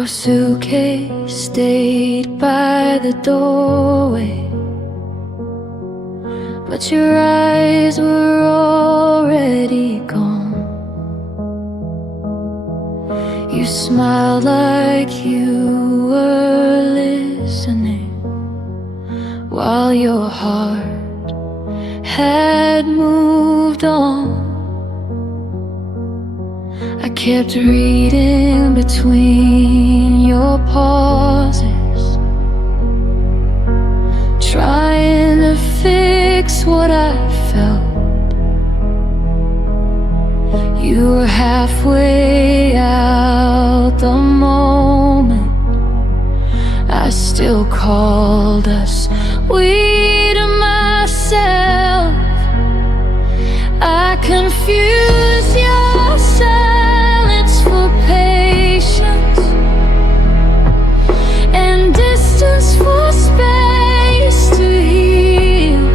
Your suitcase stayed by the doorway, but your eyes were already gone. You smiled like you were listening, while your heart had moved on. I kept reading between your pauses, trying to fix what I felt. You were halfway out the moment I still called us we to myself. I confuse your silence for patience and distance for space to heal.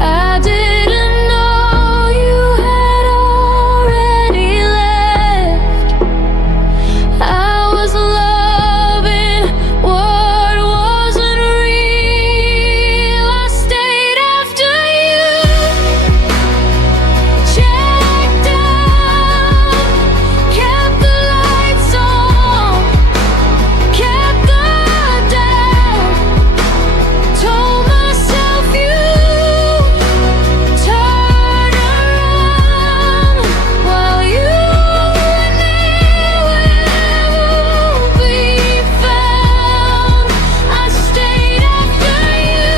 I didn't know you had already left. I was loving what wasn't real. I stayed after you, checked out, kept the lights on, kept the doubt, told myself you'd turn around while you were nowhere to be found. I stayed after you,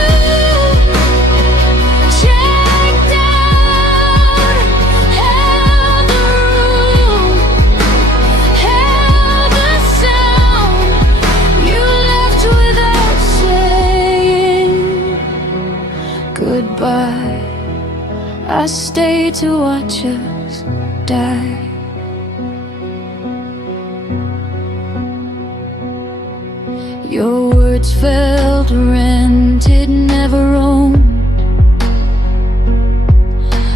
checked out, held the room, held the sound. You left without saying goodbye. I stayed to watch us die. Your words felt rented, never owned,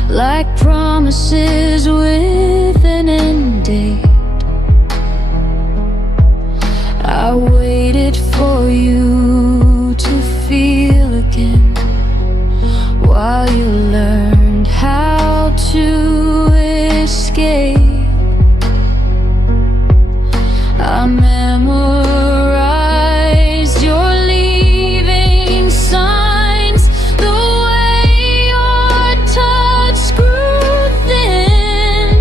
like promises with an end date. I waited for you to feel again, while you learned how to escape. I memorized your leaving signs, the way your touch grew thin.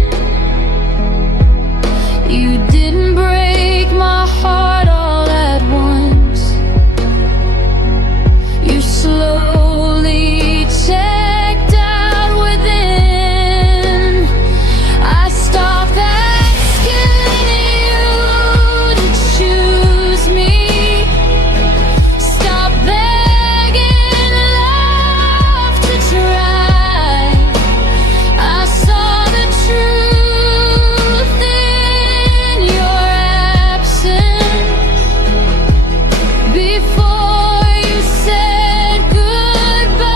You didn't break my heart all at once. You slowly checked out within. I stopped asking you to choose me, stop begging love to try. I saw the truth in your absence before you said goodbye.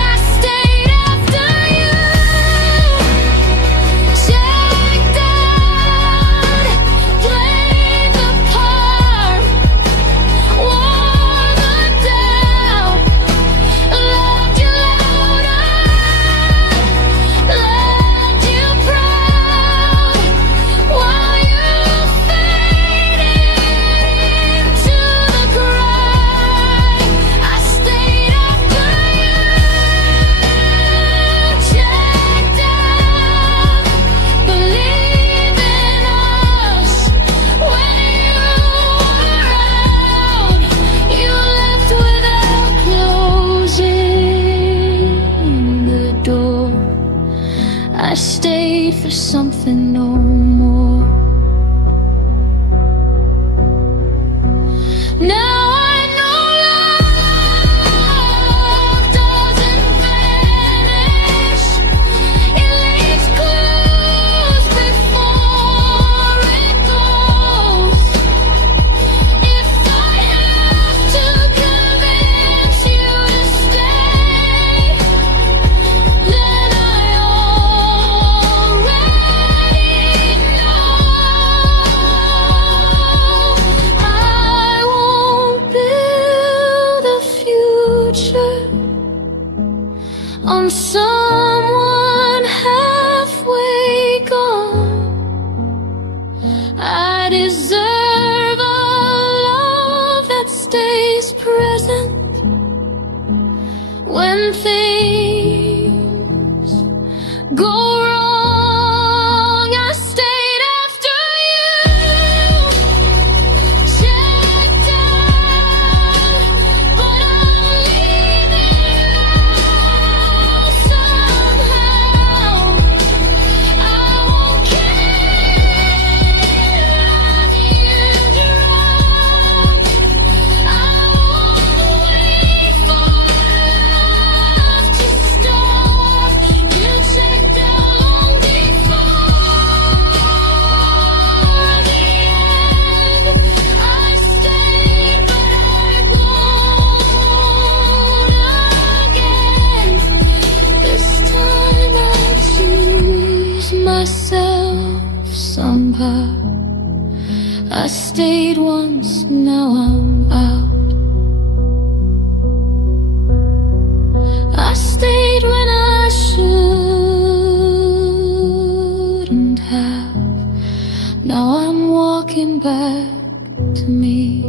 I stayed after you, checked out, played the part, wore the doubt, loved you louder, loved you proud, while you faded into the cry. I stayed after you, checked out, believed in us when you were around. You left without closing the door. I stayed for something no more. Now I know love doesn't vanish. It leaves clues before it goes. If I have to convince you to stay, then I already go wrong. I stayed after you. Checked out, but I'm leaving now. Somehow I won't care on you drop. I won't wait for love to stop. You checked out long before the end. I stayed, but I won't again. This time I choose myself somehow. I stayed once, now I'm out. I stayed when I shouldn't have. Now I'm walking back to me.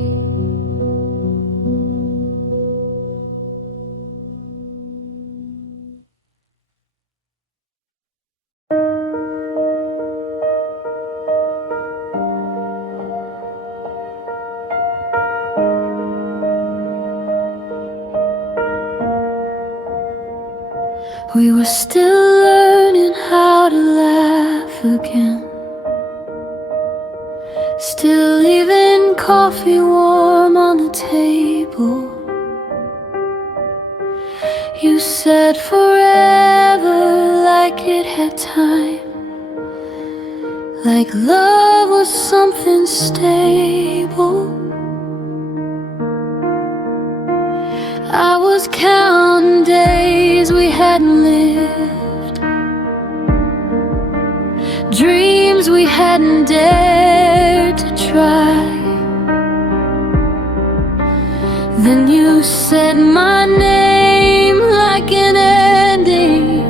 We were still learning how to laugh again. Still leaving coffee warm on the table. You said forever like it had time, like love was something stable. I was counting days we hadn't lived, dreams we hadn't dared to try. Then you said my name like an ending,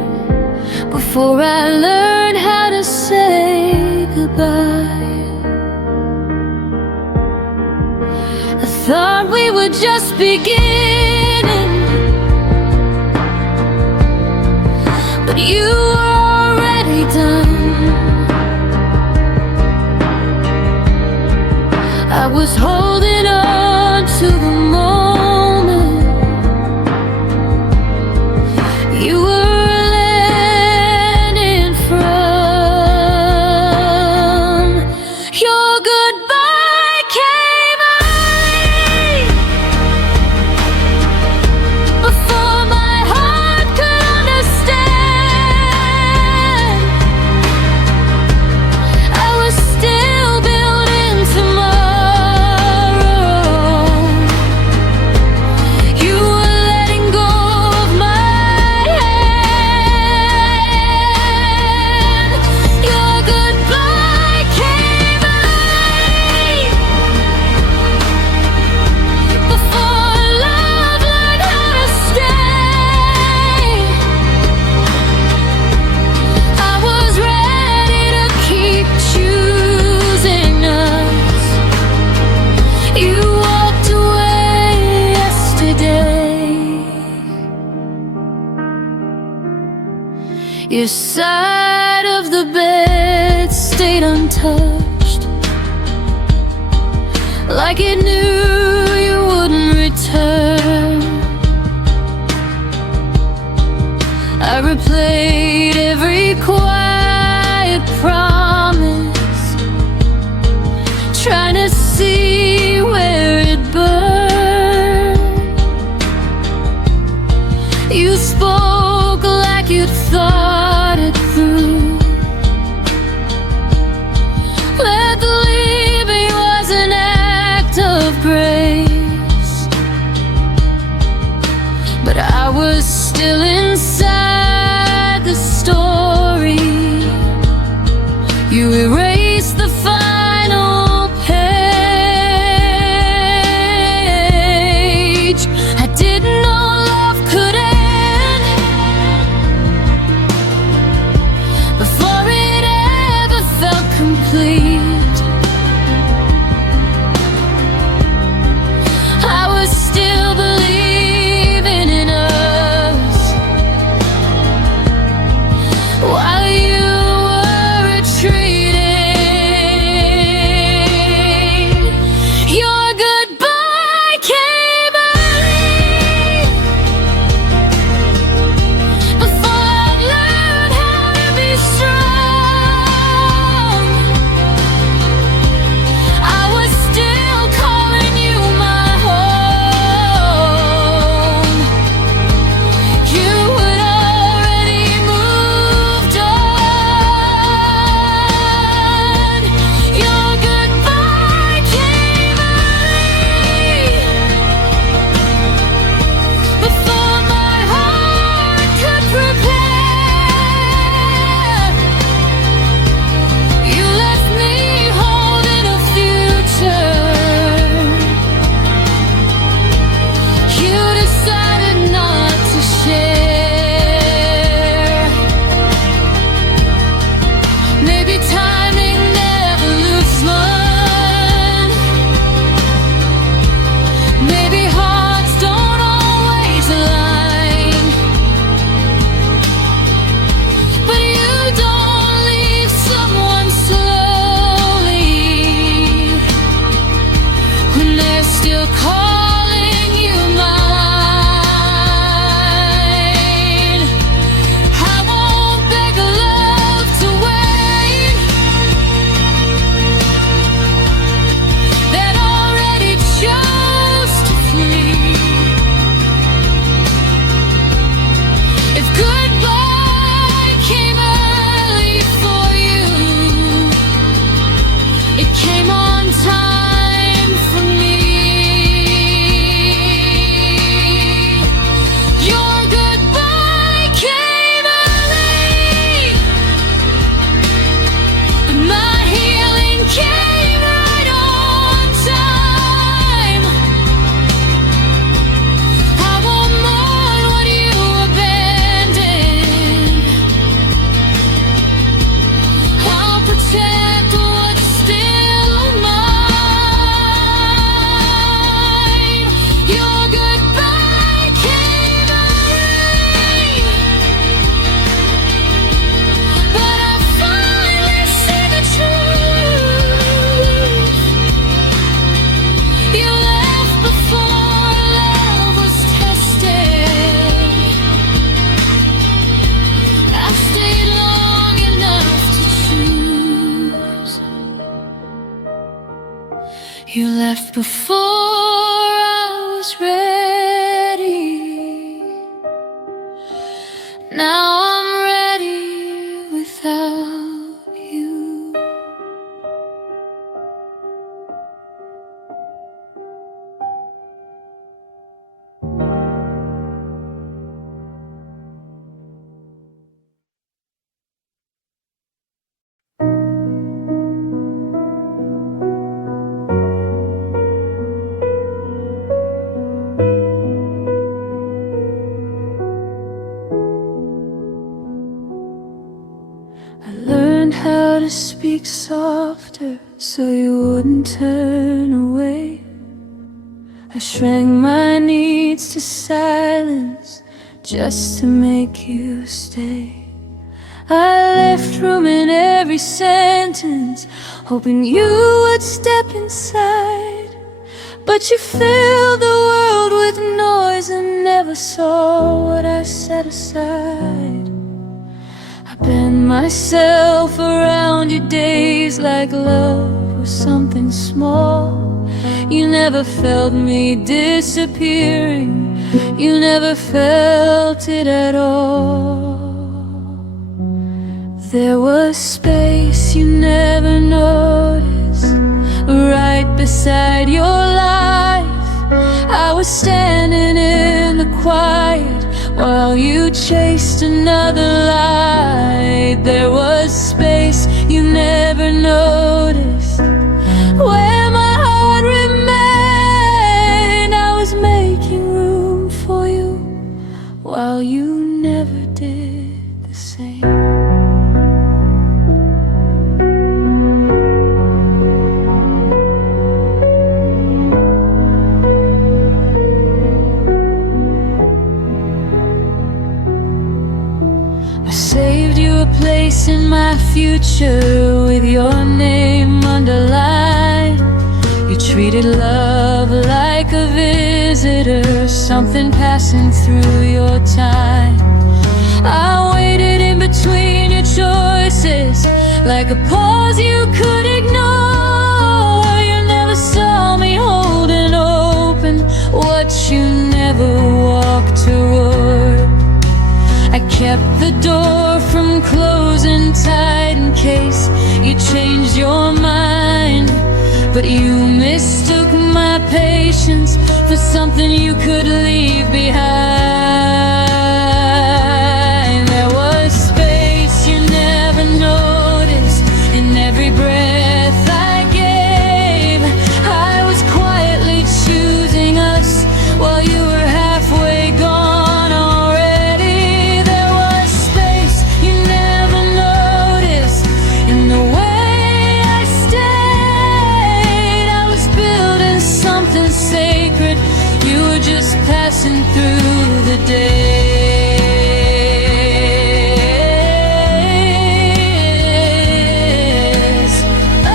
before I learned how to say goodbye. I thought we were just beginning, but you were already done. I was holding on to the moment you were landing from. Your goodbye came early, before my heart could understand. I was still building tomorrow. You were letting go of my hand. Your goodbye came early, before love learned how to stay. I was ready to keep choosing us. You walked away yesterday. Your side of the bed stayed untouched, like it knew you wouldn't return. I replayed every quiet promise, trying to see where it burned. You spoke like you'd thought it through. Let the leaving was an act of grace, but I was still inside the story. You erased the final page. I didn't know love could end before it ever felt complete. when they're still calling you mine. I won't beg love to wait, that already chose to flee. If goodbye came early for you, it came on time for me. Your goodbye came early, but my healing came right on time. I won't mourn what you abandoned, I'll protect what's still mine. Your goodbye came early, but I finally see the truth. You left before love was tested. I've stayed long enough to choose. You left before I was ready. Now I'm ready without you. I learned how to speak softer so you wouldn't turn away. I shrank my needs to silence just to make you stay. I left room in every sentence, hoping you would step inside. But you filled the world with noise and never saw what I set aside. I bend myself around your days like love was something small. You never felt me disappearing, you never felt it at all. There was space you never noticed, right beside your life. I was standing in the quiet while you chased another light. There was space you never noticed, where my heart remained. I was making room for you while you never did the same. Saved you a place in my future with your name underlined. You treated love like a visitor, something passing through your time. I waited in between your choices like a pause you could ignore. You never saw me holding open what you never walked toward. I kept the door from closing tight in case you changed your mind. But you mistook my patience for something you could leave behind. There was space you never noticed in every breath I gave. I was quietly choosing us while you were halfway gone. Passing through the days. Oh,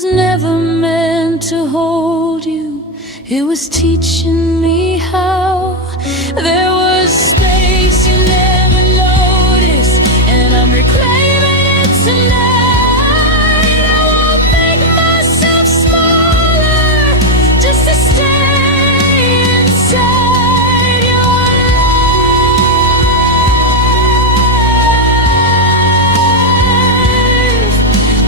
was never meant to hold you. It was teaching me how. There was space you never noticed, and I'm reclaiming it tonight. I won't make myself smaller just to stay inside your life.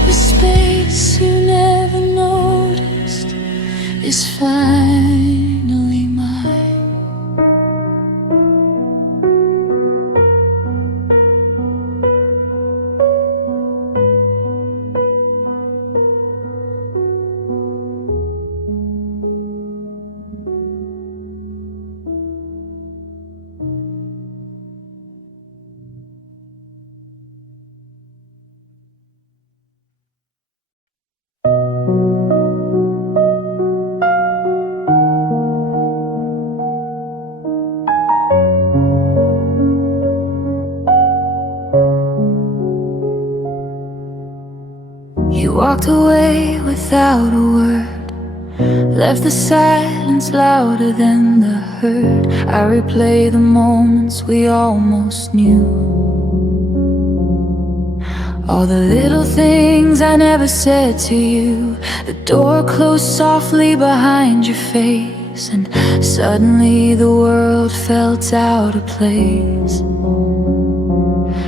The space you never noticed is finally mine. You walked away without a word, left the silence louder than the hurt. I replay the moments we almost knew, all the little things I never said to you. The door closed softly behind your face, and suddenly the world felt out of place.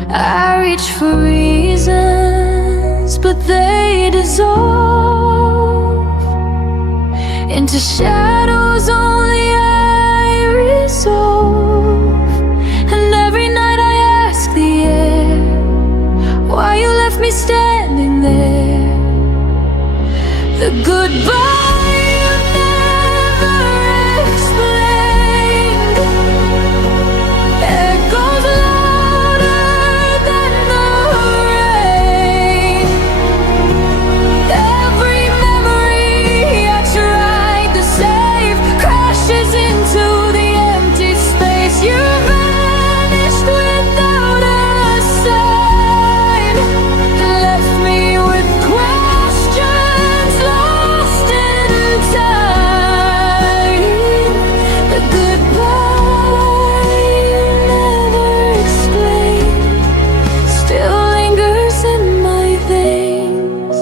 I reached for reasons, but they dissolve into shadows only I resolve. And every night I ask the air why you left me standing there. The goodbye you never explained echoes louder than the rain. Every memory I tried to save crashes into the empty space. You vanished without a sign, left me with questions lost in time. The goodbye you never explained still lingers in my veins.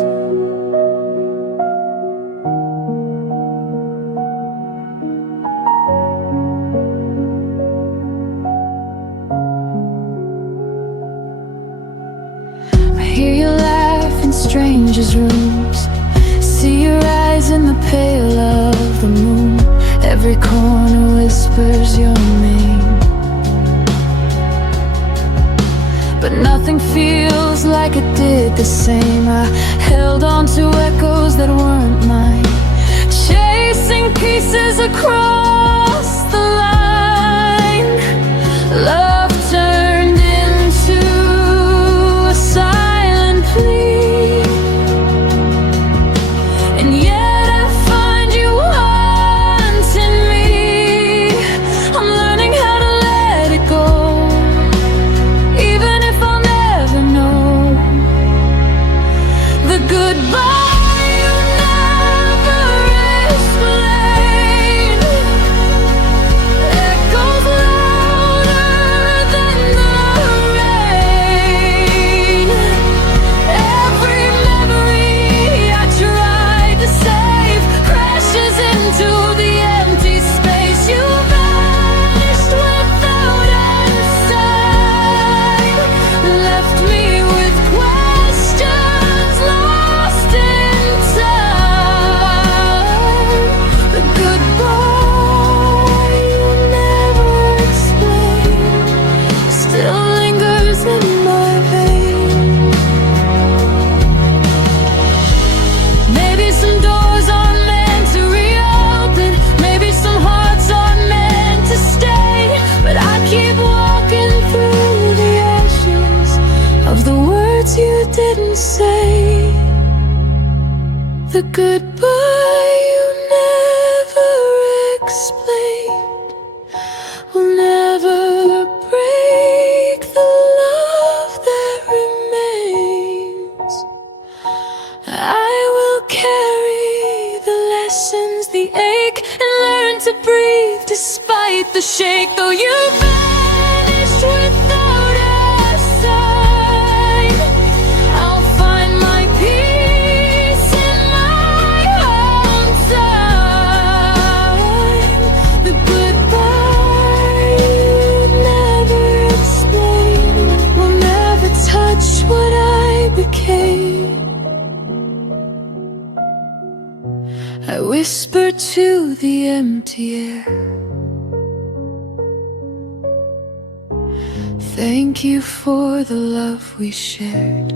I hear you laugh in strangers' rooms, see your eyes in the pale of the moon. Every corner whispers your name, but nothing feels like it did the same. I held on to echoes that weren't mine, chasing pieces across the line. Love turned into a silent plea, and yet I find you haunting me. I'm learning how to let it go, even if I'll never know. The goodbye you never explained echoes louder than the rain. Every memory I tried to save crashes into the empty space. You vanished without a sign, left me with questions lost in time. The goodbye you never explained still lingers in my veins. Maybe some doors aren't meant to reopen, maybe some hearts aren't meant to stay, but I keep walking through the ashes of the words you didn't say. The goodbye you never explained will never break the love that remains. I will carry the lessons, the ache, and learn to breathe despite the shake. Though you vanished without a sign, I'll find my peace in my own time. The goodbye you'd never explain will never touch what I became. I whisper to the empty air, thank you for the love we shared.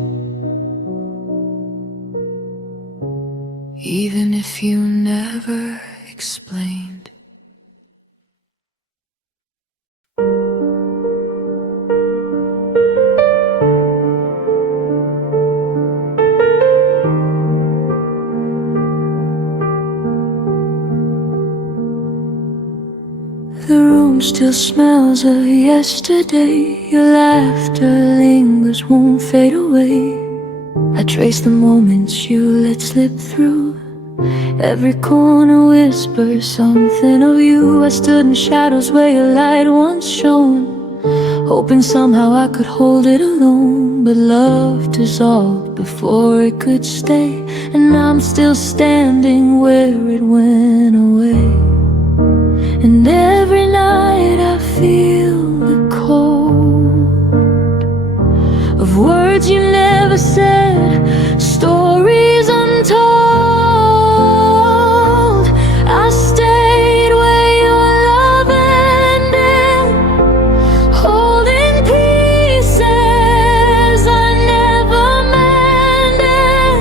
Even if you never explained. The room still smells of yesterday. Your laughter lingers, won't fade away. I trace the moments you let slip through. Every corner whispers something of you. I stood in shadows where your light once shone, hoping somehow I could hold it alone. But love dissolved before it could stay, and I'm still standing where it went away. And every night I feel the cold of words you never said, stories untold. I stayed where your love ended, holding pieces I never mended.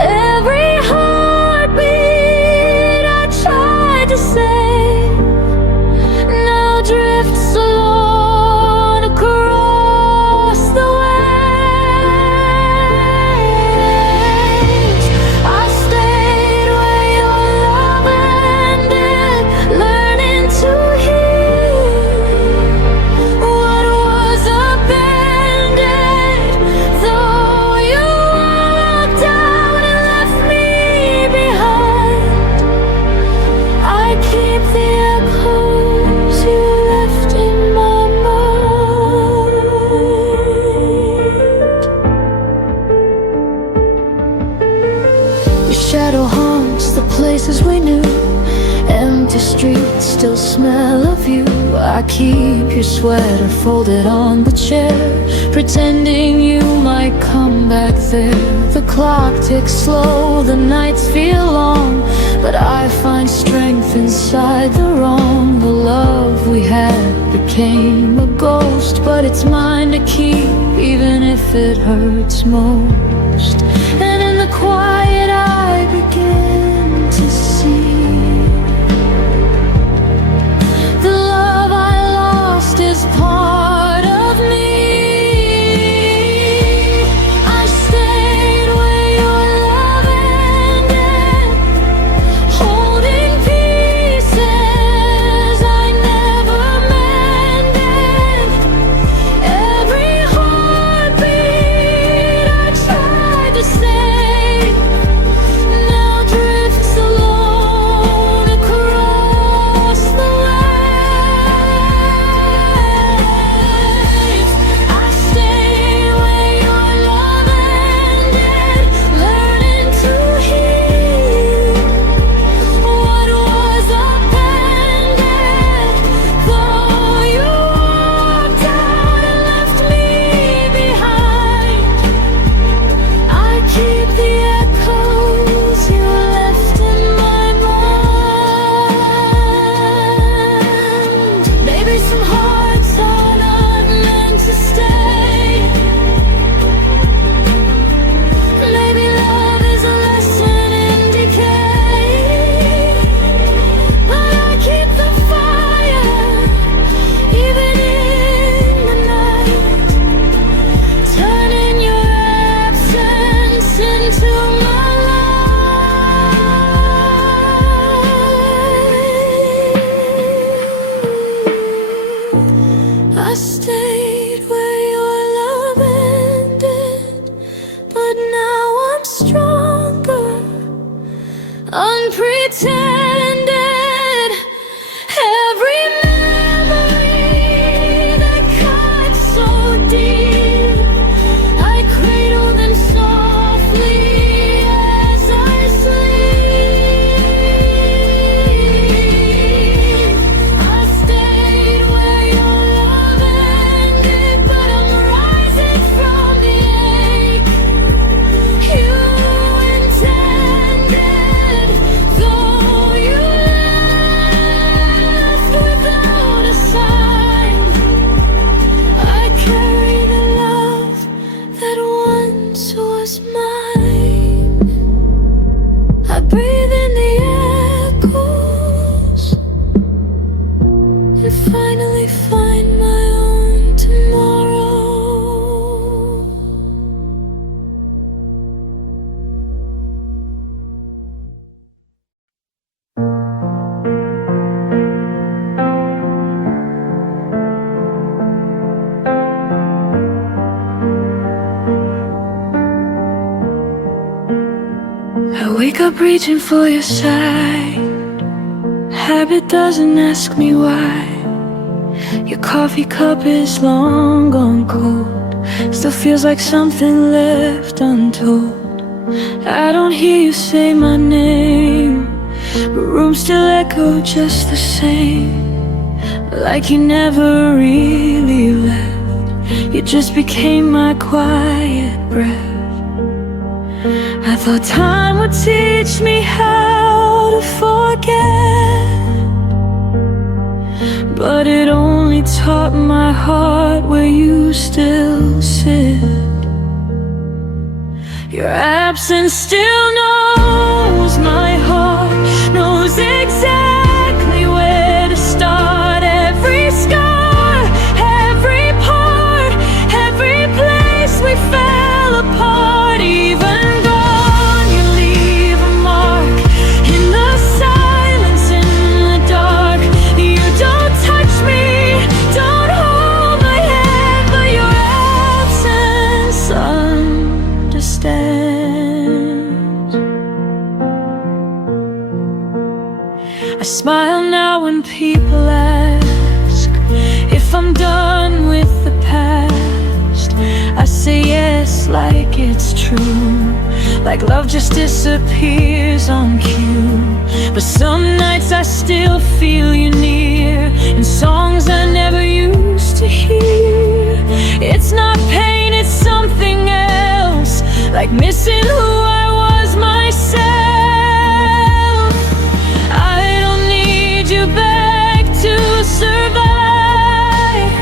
Every heartbeat I tried to say drifts alone across the waves. I stayed where your love ended, learning to heal what was abandoned. Though you walked out and left me behind, I keep the echoes you left in my mind. Your shadow haunts the places we knew. Empty streets still smell of you. I keep your sweater folded on the chair, pretending you might come back there. The clock ticks slow, the nights feel long, but I find strength inside the wrong. The love we had became a ghost, but it's mine to keep, even if it hurts most. And in the quiet I begin to see the love I lost is part of me. I stayed where your love ended, holding pieces I never mended. Every heartbeat I tried to unpretended. Every memory that cut so deep, I cradle them softly as I sleep. I stayed where your love ended, but I'm rising from the ache you intended. Though you left without a sign, I carry the love that once was mine. I breathe in the echoes and finally find my own tomorrow. I wake up reaching for your side. Habit doesn't ask me why. Your coffee cup is long gone cold. Still feels like something left untold. I don't hear you say my name, but rooms still echo just the same. Like you never really left. You just became my quiet breath. I thought time would teach me how to forget, but it only taught my heart where you still sit. Your absence still knows my heart, knows exactly where to start. Every scar, every part, every place we fell apart. Even gone, you leave a mark in the silence, in the dark. You don't touch me, don't hold my hand, but your absence understands. I smile now when people ask if I'm done with the past. I say yes like it's true, like love just disappears on cue. But some nights I still feel you near, in songs I never used to hear. It's not pain, it's something else, like missing who I was myself. I don't need you back to survive.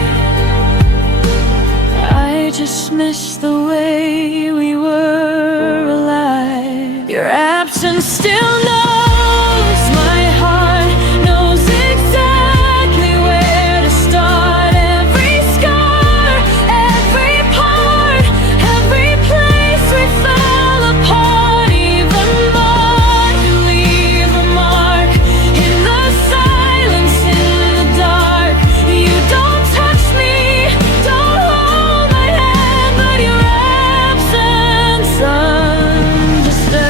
I just miss the way we were alive. Your absence still knows my heart, knows exactly where to start. Every scar, every part, every place we fell apart. Even more, you leave a mark in the silence, in the dark. You don't touch me, don't hold my hand, but your absence understands.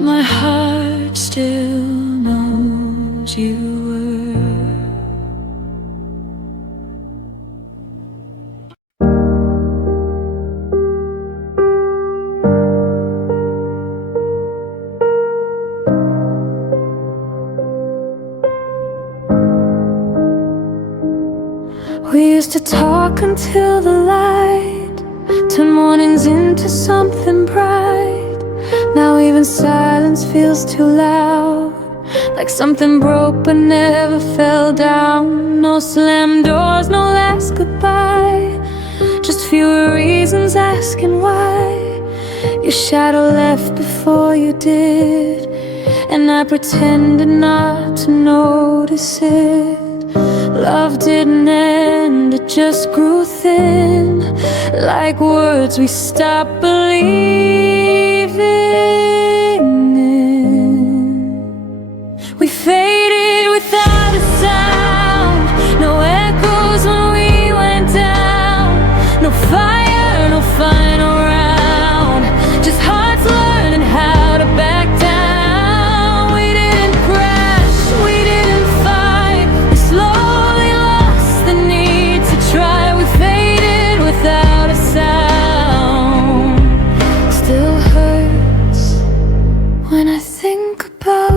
but my heart still knows you were. We used to talk until the light turned mornings into something bright. Now even silence feels too loud, like something broke but never fell down. No slammed doors, no last goodbye, just fewer reasons asking why. Your shadow left before you did, and I pretended not to notice it. Love didn't end, it just grew thin, like words we stopped believing in. We faded without a sound, no echoes when we went down. No fire, no final round, just hearts learning how to back down. We didn't crash, we didn't fight, we slowly lost the need to try. We faded without a sound. Still hurts when I think about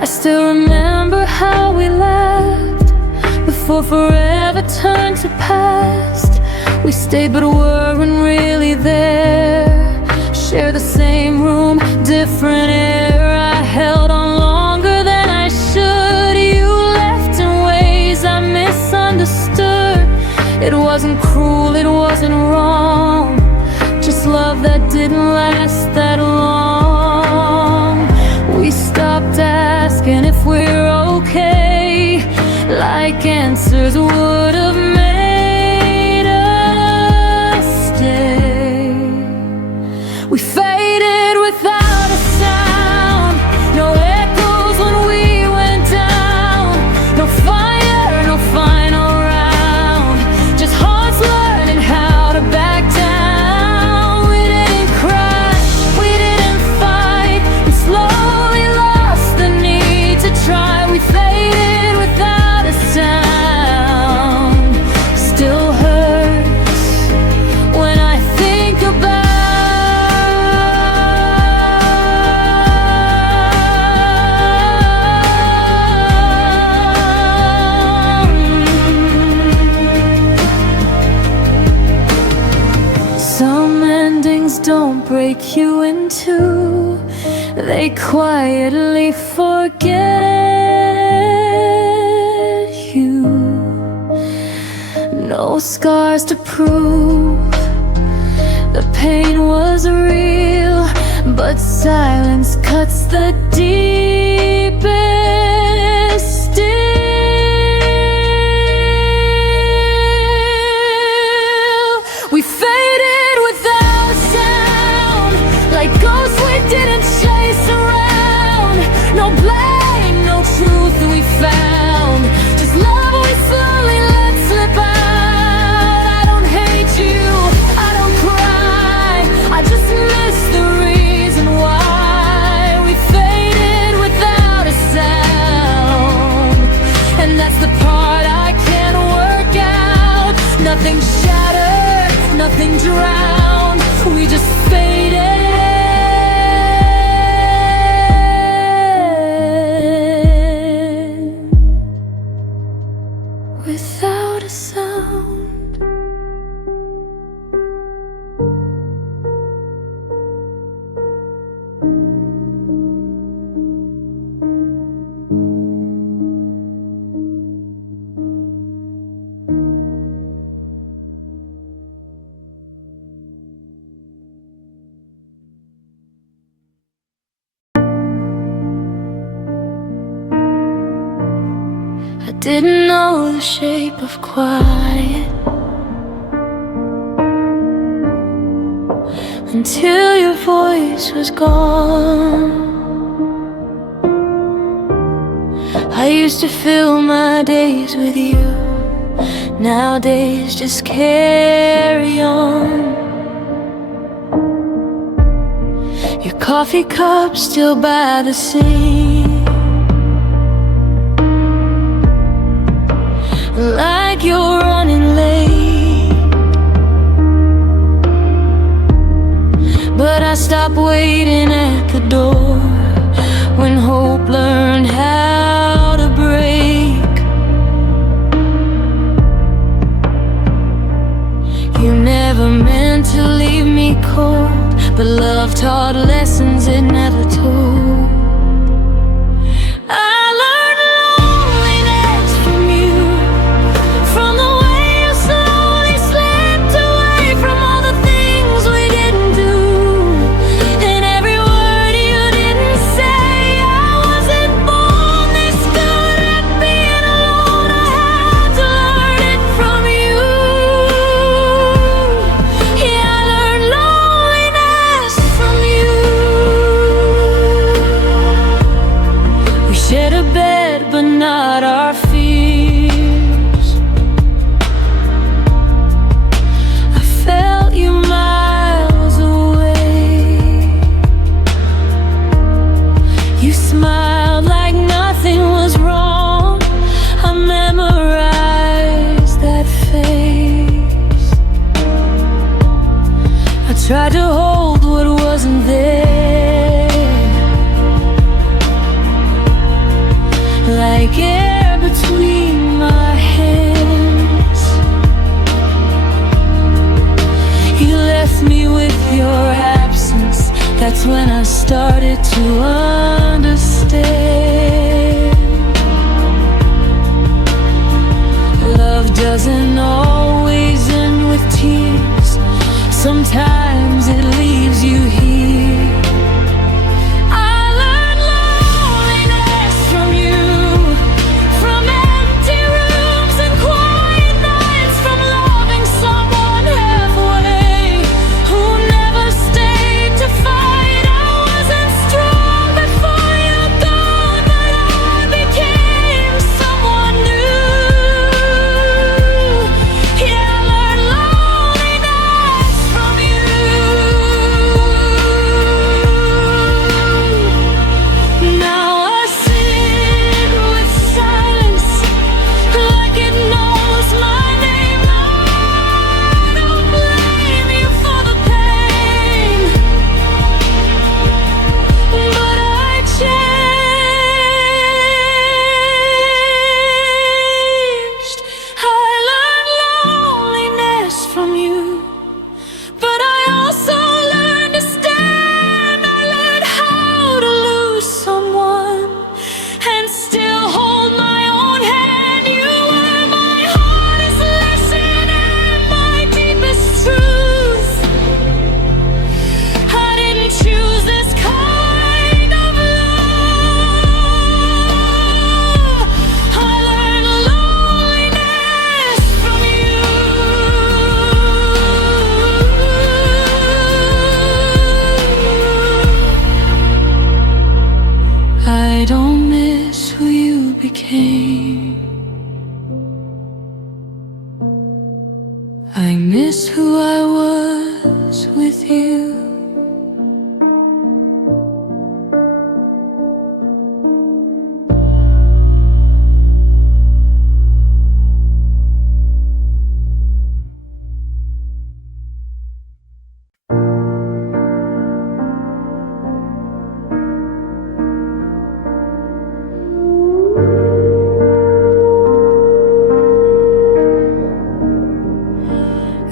I still remember how we laughed before forever turned to past. We stayed but weren't really there, share the same room, different air. I held on longer than I should. You left in ways I misunderstood. It wasn't cruel, it wasn't wrong, just love that didn't last that long. We stopped asking if we're okay, like answers would have made us stay. We faded without a sound, no echoes when we went down. No fire, no final round, just hearts learning how to back down. We didn't crash, we didn't fight, we slowly lost the need to try. We faded without a sound. Still hurts when I think about some endings don't break you in two, they quietly forget you. No scars to prove the pain was real, but silence cuts the deepest still. We faded without a sound, like ghosts we didn't chase around. No blame, no truth we found, just love we slowly let slip out. I don't hate you, I don't cry, I just miss the reason why. We faded without a sound, and that's the part I can't work out. Nothing shattered, nothing drowned, we just faded without a sound. I didn't know the shape of quiet until your voice was gone. I used to fill my days with you, Nowadays just carry on. Your coffee cup still by the sink, like you're running late. But I stopped waiting at the door when hope learned how to break. You never meant to leave me cold, but love taught lessons it never told. I learned loneliness from you, from the way you slowly slipped away from all the things we didn't do, and every word you didn't say. I wasn't born this good at being alone. I had to learn it from you. Yeah, I learned loneliness from you. We shared a bed, but not our fears. I felt you miles away. You smiled like nothing was wrong. I memorized that face. I tried to hold what wasn't there, like air between my hands. You left me with your absence. That's when I started to understand. Love doesn't always end with tears. Sometimes it leaves you here. I learned loneliness from you, from empty rooms and quiet nights, from loving someone halfway who never stayed to fight. I wasn't strong before you gone, but I became someone new. Yeah, I learned loneliness from you. Now I sit with silence like it knows my name. I don't blame you for the pain, but I changed. I learned loneliness from you, but I also learned to stand. I learned how to lose someone and still hold my own hand. You were my hardest lesson and my deepest truth. I didn't choose this kind of love. I learned loneliness from you. I don't miss who you became. I miss who I was with you.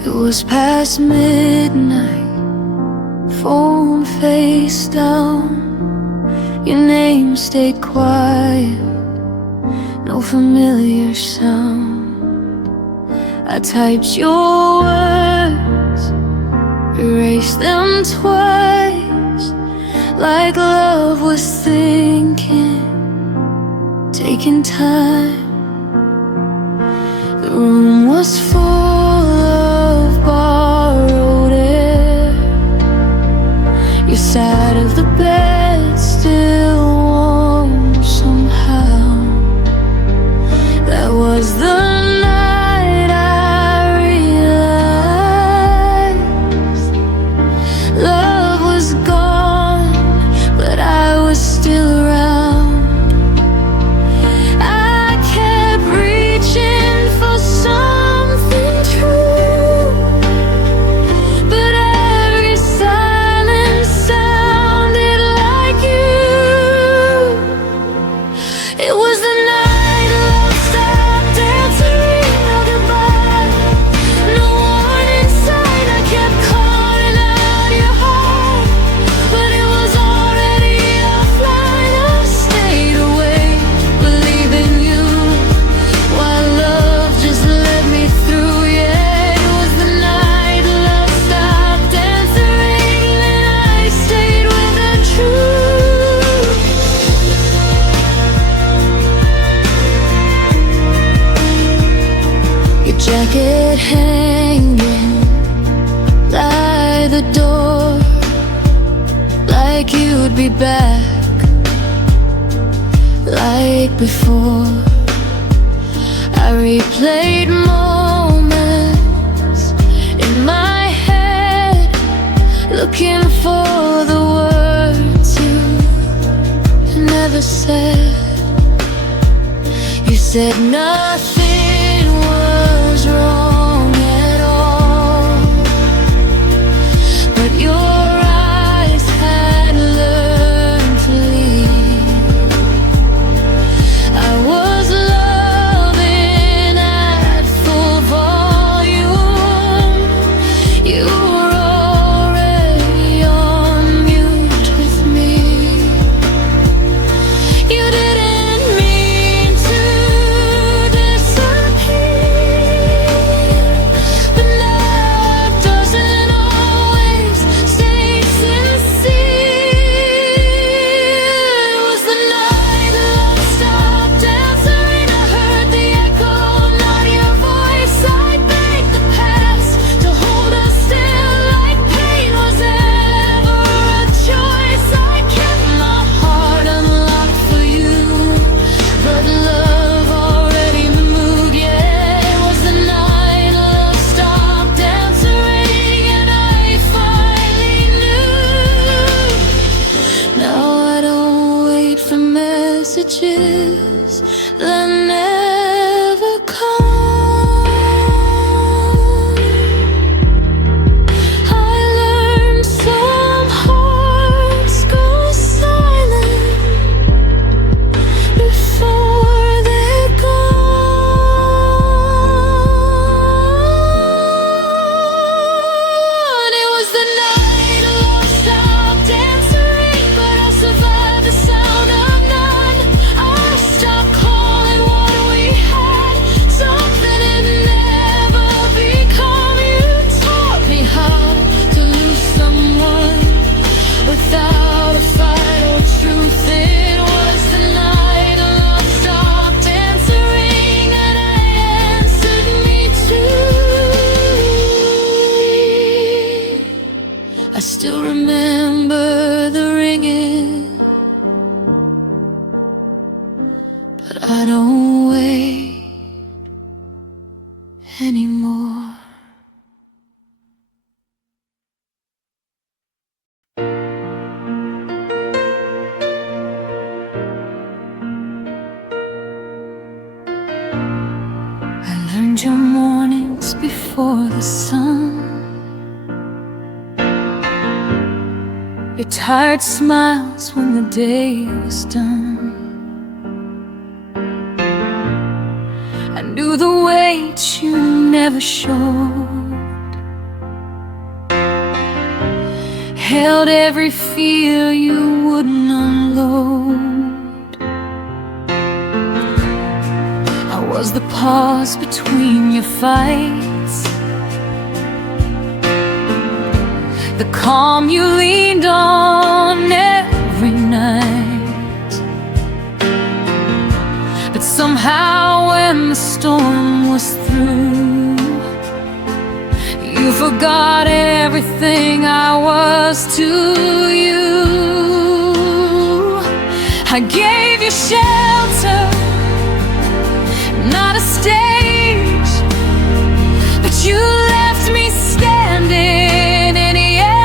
It was past midnight, phone face down. Your name stayed quiet, no familiar sound. I typed your words, erased them twice, like love was thinking, taking time. The room was full of borrowed air. Your side of the bed still warm somehow. That was the night I it hanging by the door, like you'd be back, like before. I replayed moments in my head, looking for the words you never said. You said nothing was wrong at all, but your eyes had learned to leave. I was loving at full volume. You were already on mute with me. You didn't mean to disappear, but love doesn't always stay sincere. It was the night love stopped answering. I heard the echo, not your voice. I begged the past to hold us still, like pain was ever a choice. I kept my heart unlocked for you, but love already moved. Yeah, it was the night love stopped answering, and I finally knew. Now I don't wait for messages that never come. I learned some hearts go silent before they're gone. It was the night love stopped answering, but I survived the sound of none. I stopped calling what we had, something it never become. You taught me how to lose someone without a final truth. It was the night love stopped answering, and I answered me too. I still remember the ringing, but I don't wait anymore. I learned your mornings before the sun, your tired smiles when the day was done. I knew the weight you never showed, held every fear you wouldn't unload. I was the pause between your fights, the calm you leaned on every night. But somehow when the storm was through, you forgot everything I was to you. I gave you shelter, not a stage, but you left me standing in yesterday.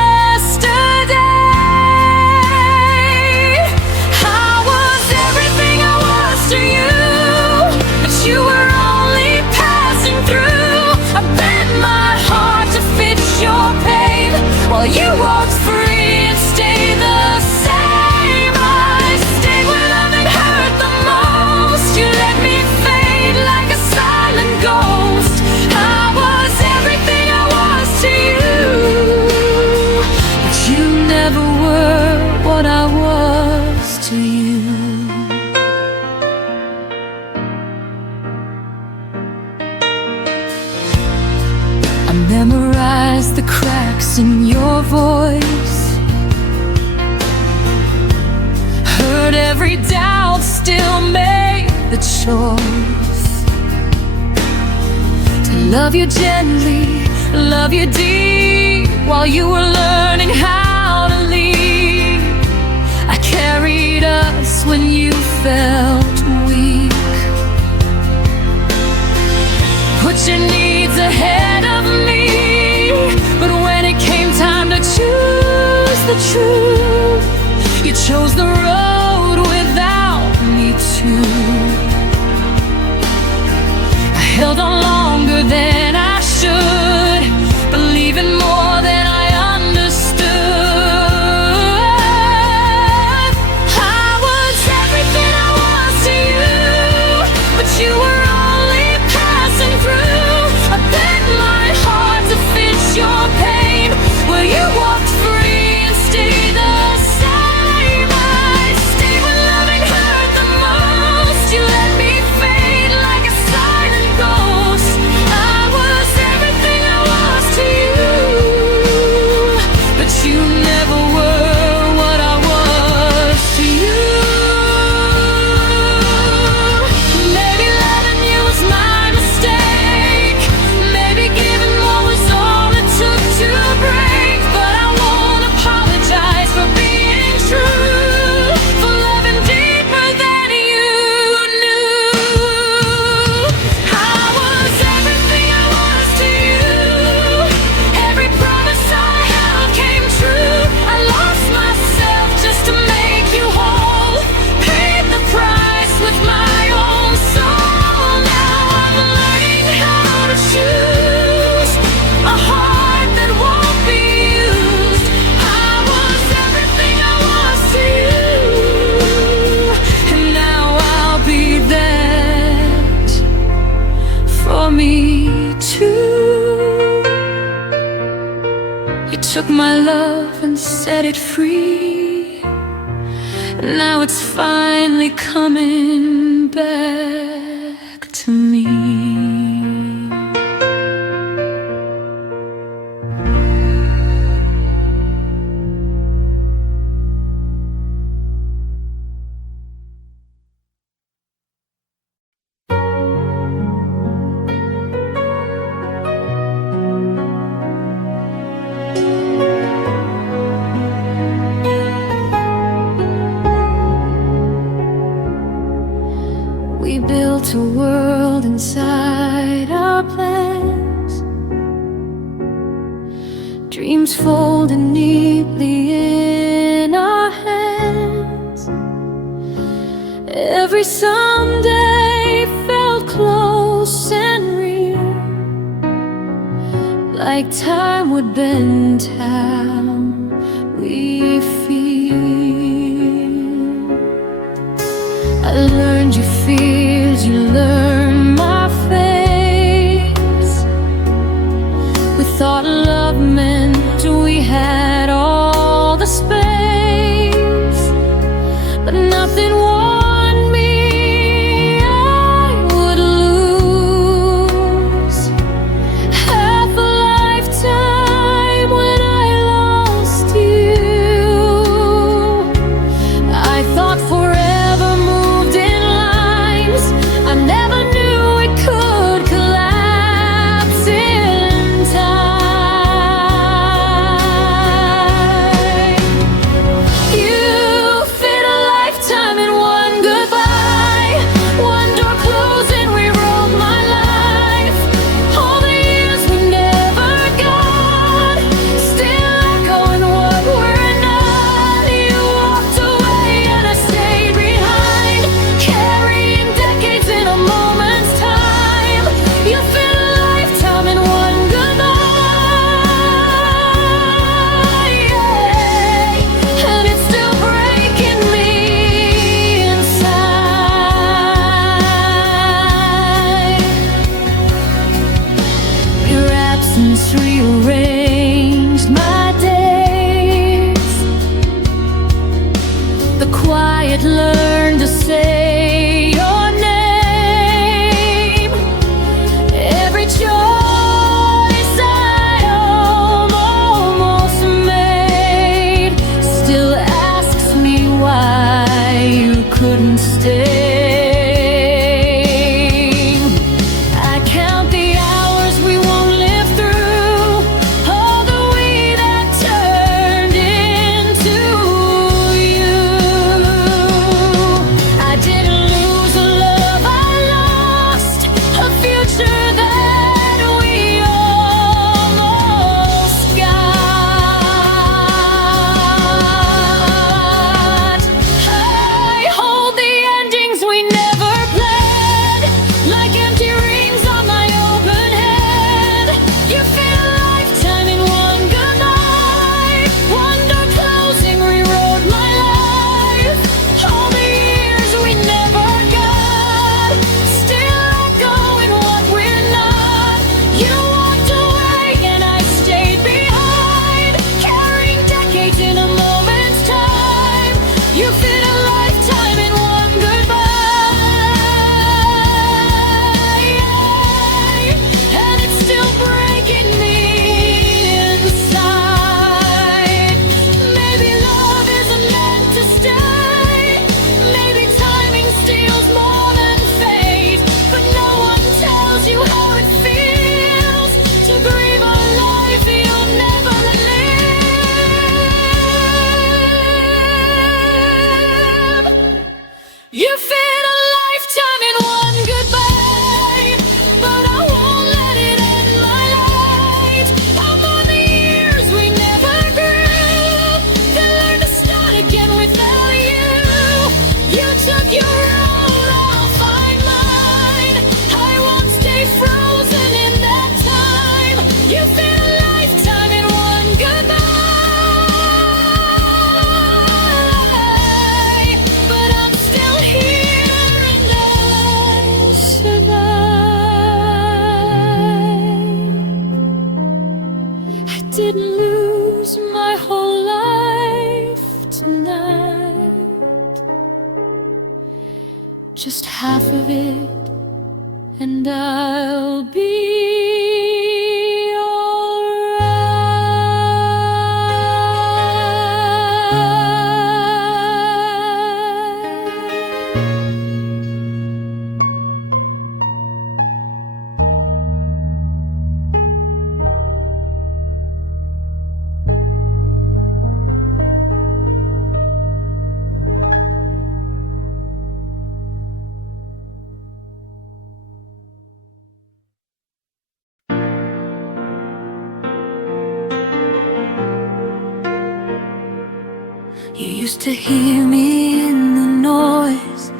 I was everything I was to you, but you were only passing through. I bent my heart to fit your pain, while you walked free and stayed the same. I stayed when loving hurt the most. You let me fade like a silent ghost. I was everything I was to you, but you never were what I was to you. I memorized the cracks in your voice, heard every doubt, still made the choice to love you gently, love you deep, while you were learning how to lead. I carried us when you felt weak. Put your needs ahead of me, but when it came time to choose the truth, you chose the road without me too. I held on longer than I should, believing more than I understood. I was everything I was to you, but you were only passing through. I bent my heart to fit your pain, where you walked free and stayed the same. I stayed when loving hurt the most. You let me fade like a silent ghost. I was everything I was to you, but you never were what I was to you. Maybe loving you was my mistake. Maybe giving more was all it took to break. But I won't apologize for being true, for loving deeper than you knew. I was everything I was to you. Every promise I held came true. I lost myself just to make you whole. Paid the price with my own soul. Now I'm learning how to choose a heart that won't be used. I was everything I was to you, and now I'll be that for me too. You took my love and set it free, and now it's finally coming back to me. We built a world inside our plans, dreams folded neatly in our hands. Every someday felt close and real, like time would bend how we feel. I learned your fears, you learned my face. We thought love meant we had all the space, but nothing warned me I would lose half a lifetime when I lost you. I thought forever moved in lines. I never knew it could collapse in time. You fit a lifetime in one goodbye. One door closed and we wrote my life. All the years we never got, still echoing what we're not. You walked away and I stayed behind, carrying decades in a moment's time. You fit a lifetime in one goodbye, yeah. And it's still breaking me inside. Your absence rearranged my days. The quiet learned to say your name. Every choice I almost made still asks me why you couldn't stay. I count the hours didn't lose my whole life tonight. Just half of it, and I'll be alright. You used to hear me in the noise.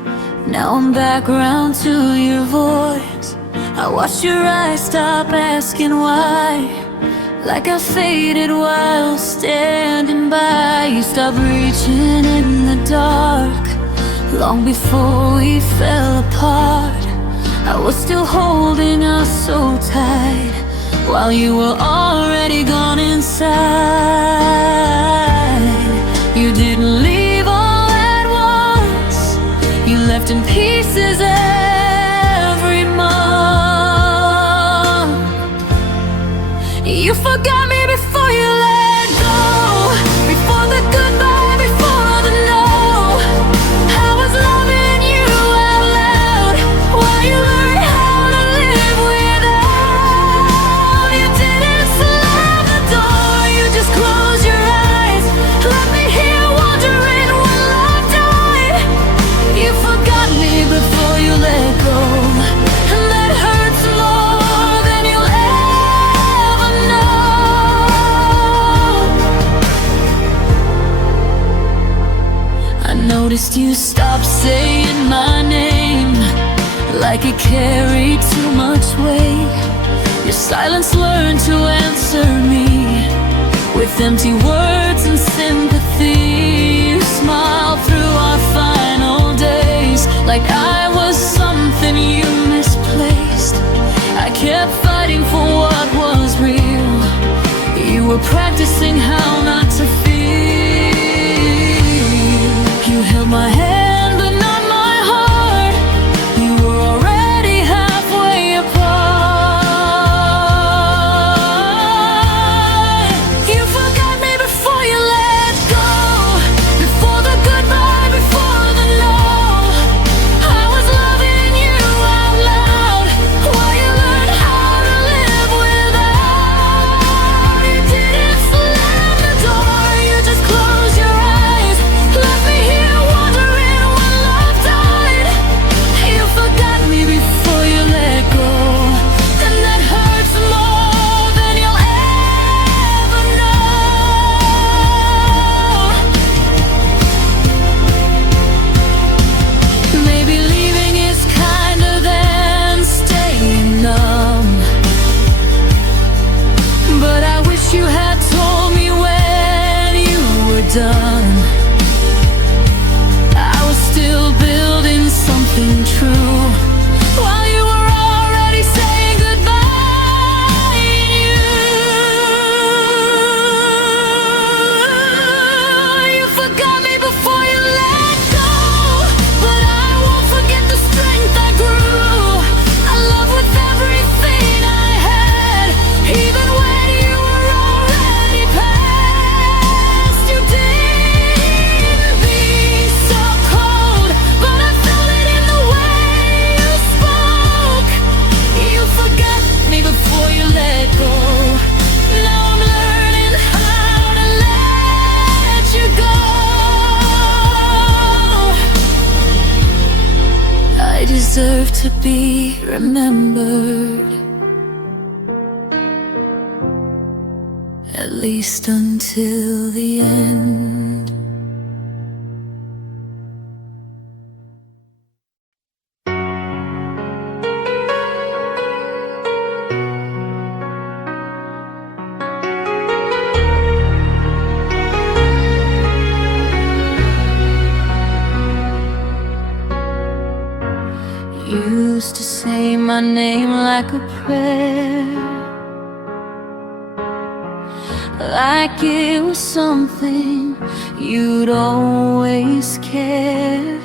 Now I'm back around to your voice. I watched your eyes stop asking why, like I faded while standing by. You stopped reaching in the dark long before we fell apart. I was still holding us so tight while you were already gone inside. You didn't leave all at once. You left in pieces every month. You forgot me before you let go, before the goodbye, before the no. I was loving you out loud while you learned how to live without. You didn't slam the door, you just closed your eyes. Let me hear wondering when love died. You forgot me before you let go, and that hurts more than you'll ever know. I noticed you stopped saying my name like it carried too much weight. Your silence learned to answer me with empty words and sympathy. You smiled through our final days like I was something you misplaced. I kept fighting for what was real. You were practicing how not to feel. You held my hand but not my heart. You were already halfway apart. You forgot me before you let go, before the goodbye, before the no. I was loving you out loud while you learned how to live without. You didn't slam the door, you just closed your eyes. Let me hear wondering when love died. You forgot me before you let go, and that hurts more than you'll ever know. Maybe leaving is kinder than staying numb, but I wish you had told me when you were done. I was still building something true while you were already saying goodbye. You forgot me before you let go, but I won't forget the strength I grew. I love with everything I had, even when you were already past. You didn't be so cold, but I felt it in the way you spoke. You forgot me before you let go. Now I'm learning how to let you go. I deserve to be remembered, at least until the end. You used to say my name like a prayer. like it was something you'd always care.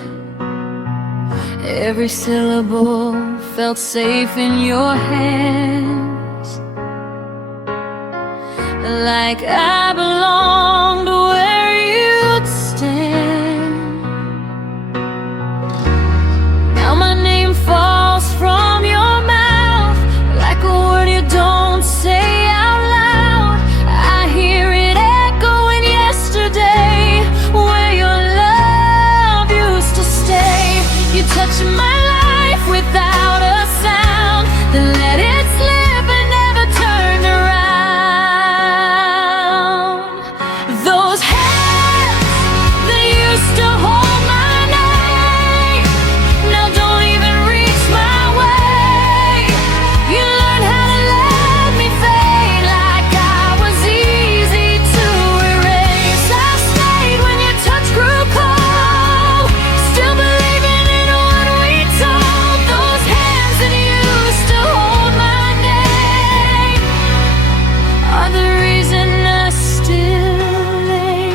Every syllable felt safe in your hands, like I belonged where you'd stand. Now my name falls from your mouth like a word you don't say out loud. I hear it echoing yesterday, where your love used to stay. You touched my life without a sound, then let it slip and never turned around. Those hands that used to hold my name now don't even reach my way. You learned how to let me fade like I was easy to erase. I stayed when your touch grew cold, still believing in what we told. Those hands that used to hold my name are the reason I still lay.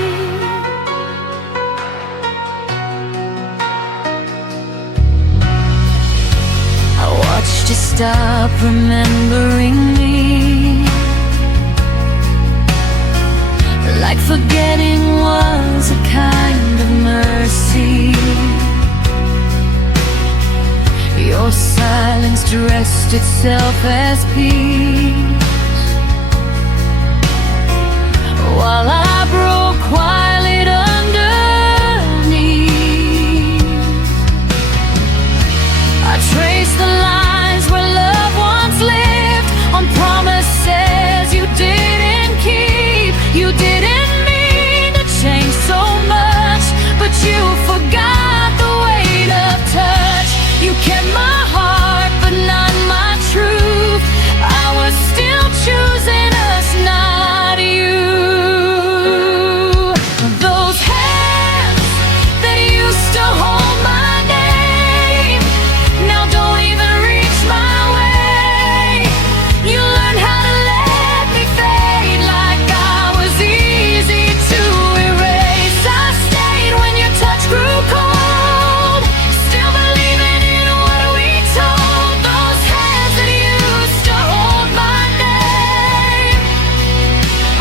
I watched you stop remembering me, like forgetting was a kind of mercy. Your silence dressed itself as peace, while I broke quiet underneath. I traced the lines where love once lived, on promises you didn't keep. You didn't mean to change so much, but you forgot the weight of touch. You kept my heart, but not my truth. I was still choosing us, not you. Those hands that used to hold my name now don't even reach my way. You learned how to let me fade like I was easy to erase. I stayed when your touch grew cold, still believing in what we told. Those hands that used to hold my name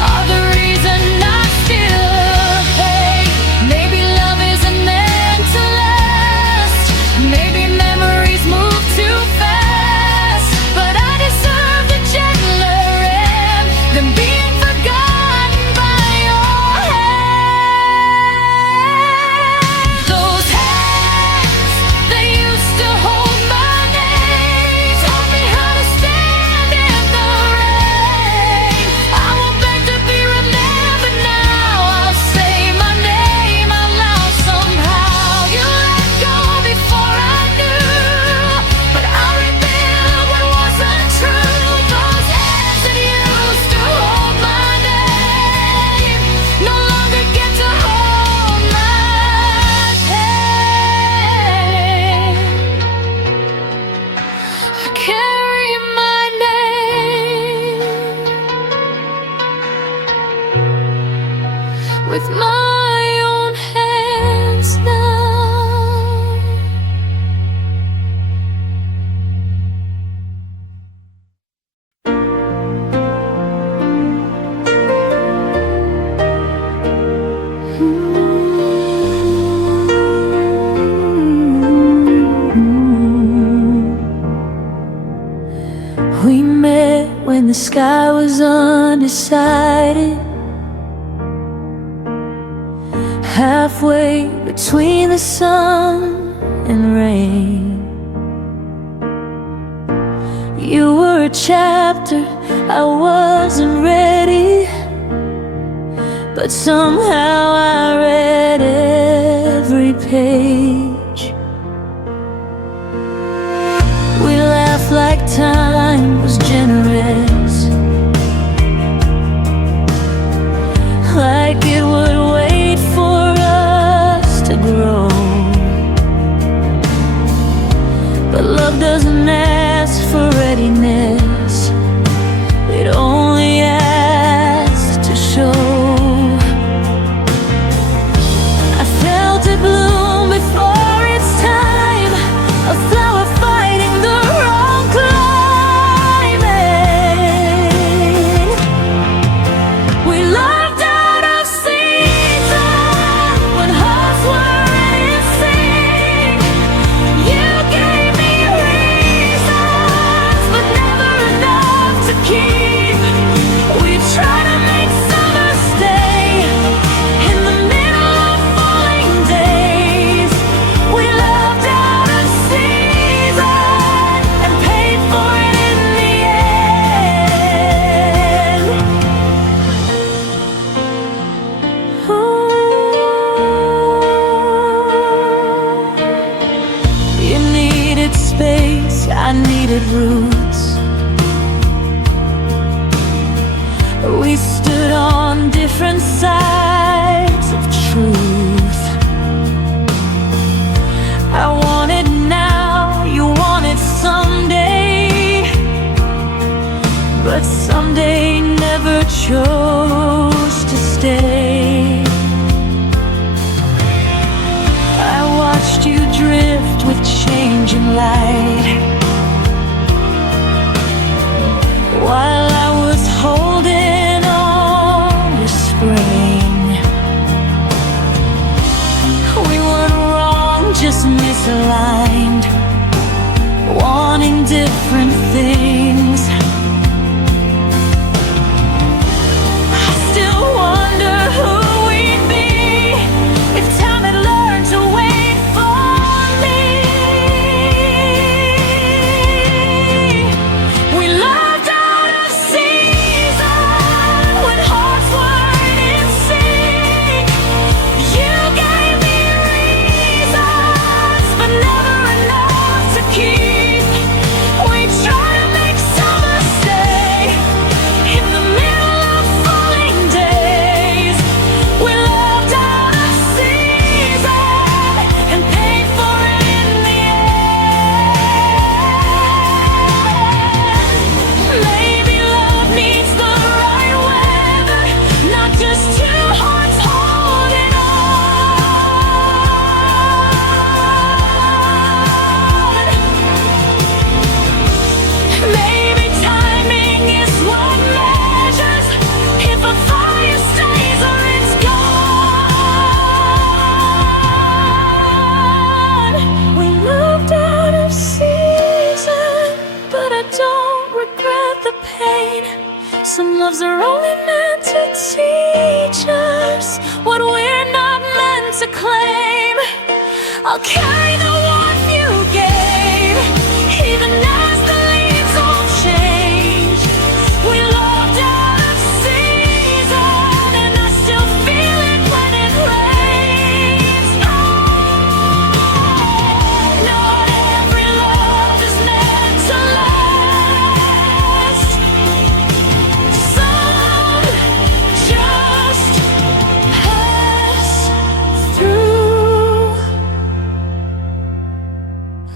are the reason I still hate. Maybe love isn't meant to last, maybe memories move too fast, but I deserve a gentler end than being forgotten by your hand. Those hands that used to hold my name taught me how to stand in the rain. I won't beg to be remembered now, I'll say my name out loud somehow. You let go before I knew, but I rebuild what wasn't true. Those hands that used to hold my name no longer get to hold my pain. I carry my name with my own hands now. We met when the sky was undecided, halfway between the sun and rain. You were a chapter I wasn't ready, but somehow I read every page. We laughed like time was generous, like it would wait for us to grow. But love doesn't ask for readiness, it only asks to show. we stood on different sides of truth. I want it now, you want it someday, but someday never chose to stay. I watched you drift with changing light, while I was holding on to spring. We weren't wrong, just misaligned, wanting different things. I still wonder who we'd be if time had learned to wait for me. We loved out of season when hearts weren't in sync. You gave me reasons, but never enough to keep. We tried to make summer stay in the middle of falling days. We loved out of season and paid for it in the end. Maybe love needs the right weather, not just two hearts holding on. Maybe timing is what measures if a fire stays or it's gone. We moved out of season, but I don't regret the pain. Some loves are only meant to teach us what we're not meant to claim. I'll carry the warmth you gave, even as the leaves all change. We loved out of season, and I still feel it when it rains. Not every love is meant to last. Some just pass through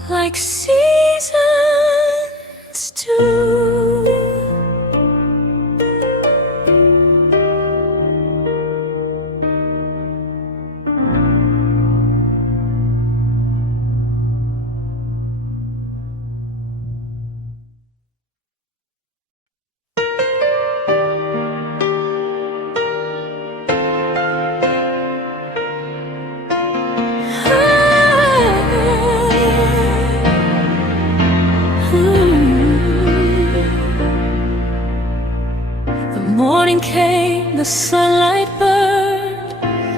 like seasons do. The morning came, the sunlight burned,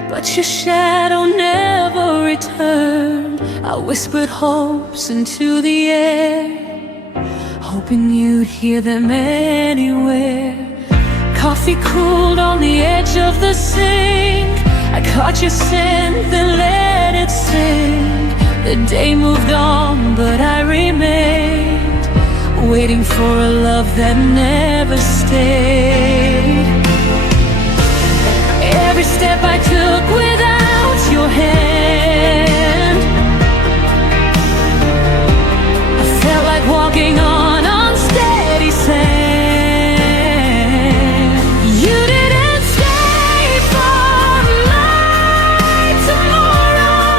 but your shadow never returned. I whispered hopes into the air, hoping you'd hear them anywhere. Coffee cooled on the edge of the sink. I caught your scent, then let it sink. The day moved on, but I remained, waiting for a love that never stayed. Every step I took without your hand, I felt like walking on unsteady sand. You didn't stay for my tomorrow,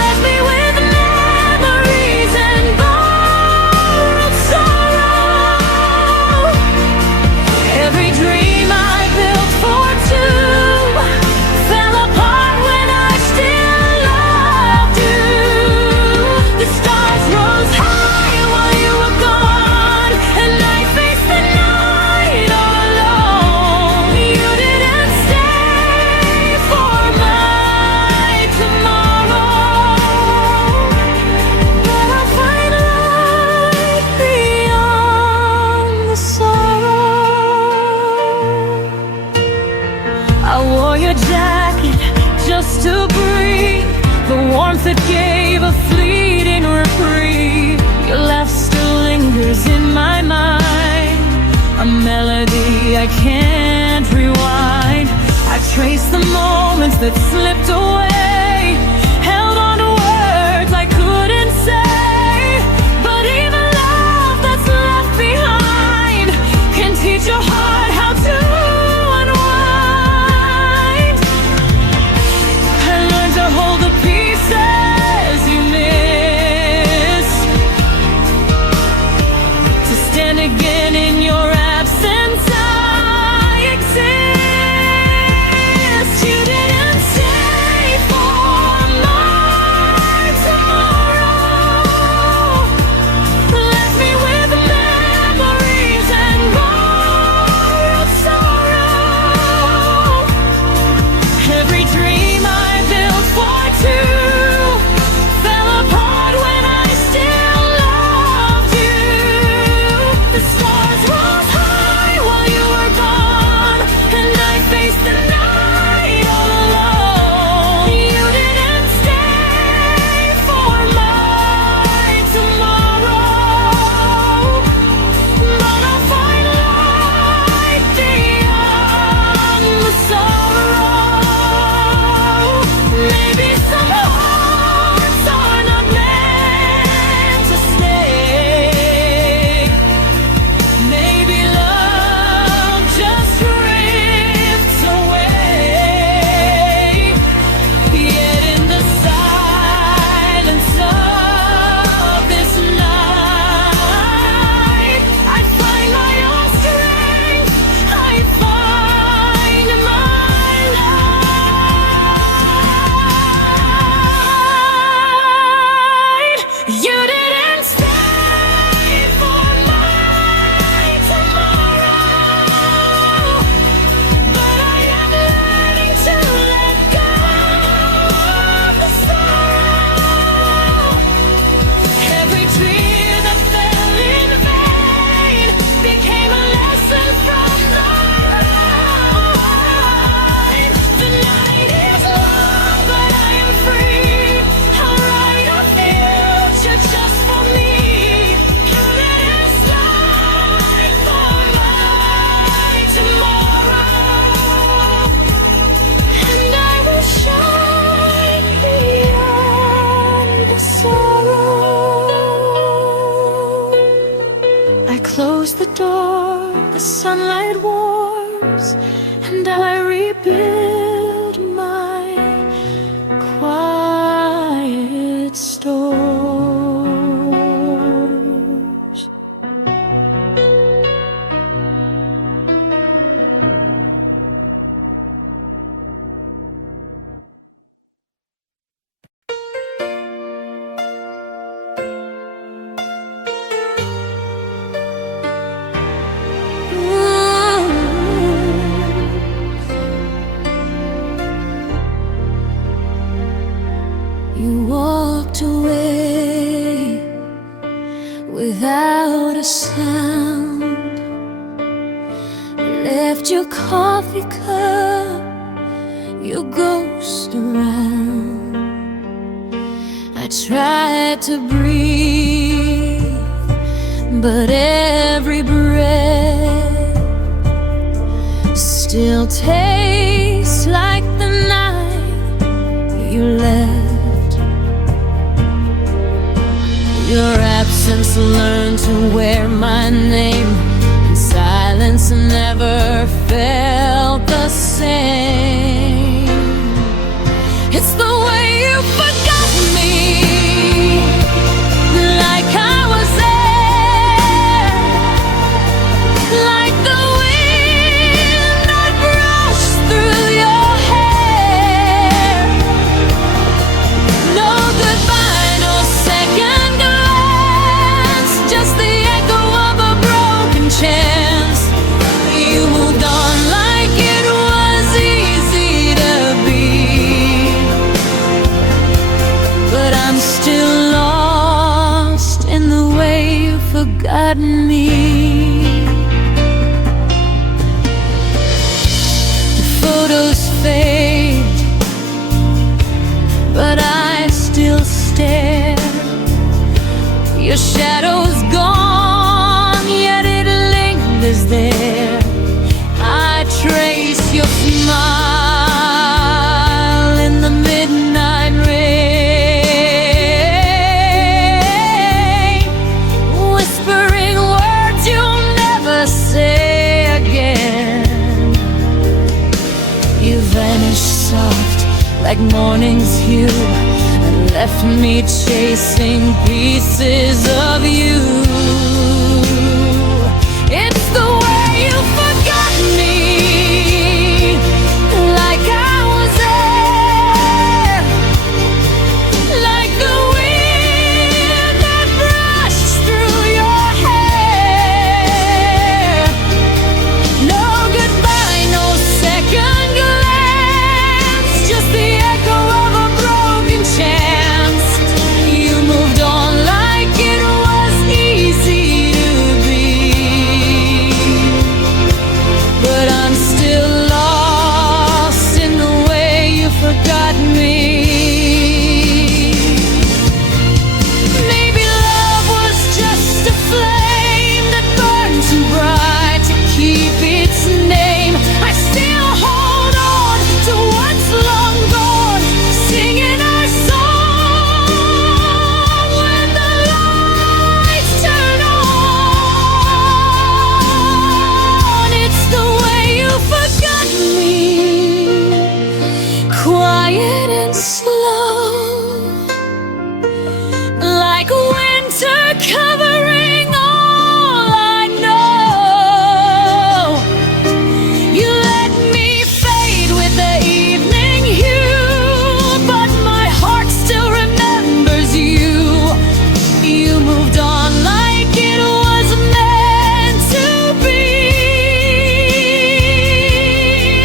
left me with memories and borrowed sorrow. Every dream I built for two fell apart when I still loved you. The stars rose high while you were gone, and I faced the night all alone. You didn't stay for my tomorrow, but I'll find light beyond the sorrow. I wore your jacket just to breathe, the warmth that gave a fleeting reprieve. Your laugh still lingers in my mind, a melody I can't rewind. I trace the moments that slipped away, held on to words I couldn't say. But even love that's left behind can teach your heart how to unwind. I learned to hold the pieces you missed, to stand again in your absence. I exist. You didn't stay for my tomorrow. Left me with memories and borrowed sorrow. Every dream I built for two fell apart when I still loved you. The stars rose high while you were gone, and I faced the night all alone. You didn't stay for my tomorrow, but I'll find light beyond the sorrow. Maybe some hearts are not meant to stay. Maybe love just drifts away. Yet in the silence of this night, I find my own strength. I find my light. You didn't stay for my tomorrow, but I am learning to let go of the sorrow. Every tear that fell in vain became a lesson from the ride. The night is long, but I am free. I'll write a future just for me. You didn't stay for my tomorrow, and I will shine beyond the sorrow. I close the door, the sunlight warms, and I rebuild my quiet stores. You walked away without a sound, left your coffee cup, your ghost around. I tried to breathe, but every breath still tastes like the night you left. Your absence learned to wear my name, and silence never felt the same. It's the way you forgot me, like I was there, like the wind that brushed through your hair. No goodbye, no second glance, just the echo of a broken chance. You moved on like it was easy. like morning's hue, and left me chasing pieces of you. It's the way you forgot me, like I was there, like the wind that brushed through your hair. No goodbye, no second glance, just the echo of a broken chance. You moved on like it was easy to be, but I'm still lost in the way you forgot me. Maybe love was just a flame that burned too bright to keep its name. I still hold on to what's long gone, singing our song when the lights turn on. It's the way you forgot me, quiet and slow, like winter covering all I know. You let me fade with the evening hue, but my heart still remembers you. You moved on like it was meant to be.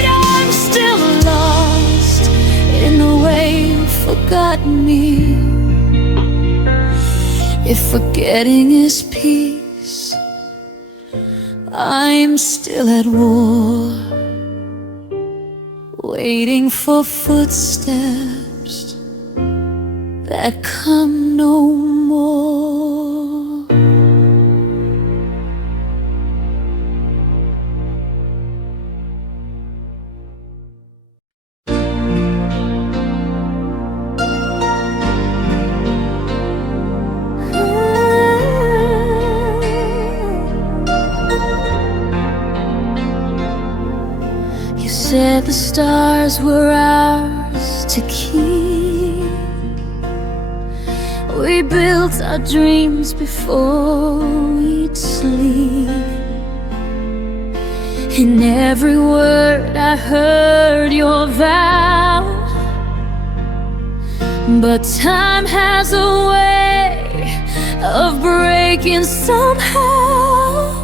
I'm still lost in the way you forgot me. If forgetting is peace, I'm still at war, waiting for footsteps that come no more. You said the stars were ours to keep. We built our dreams before we'd sleep. In every word I heard your vow, but time has a way of breaking somehow.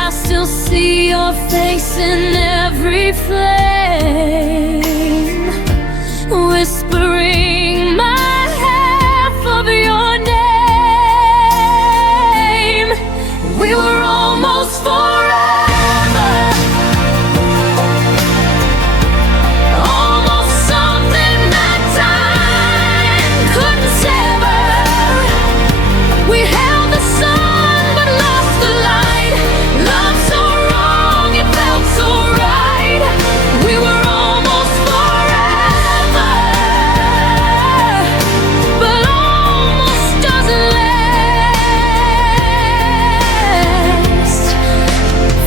I still see your face in every flame, whispering my half of your name. We were almost forever, almost something that time couldn't sever. We held the sun but lost the light. Love so wrong, it felt so right. We were almost forever, but almost doesn't last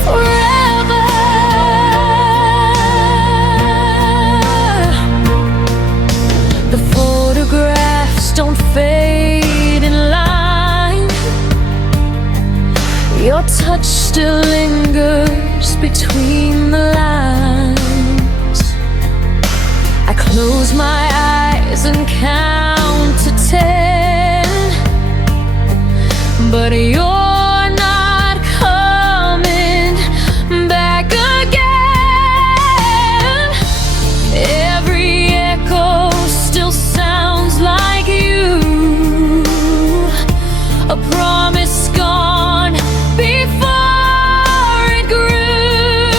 forever. The photographs don't fade in line. Your touch still lingers between the lines. I close my eyes and count to 10, but you're not coming back again. Every echo still sounds like you, a promise gone before it grew.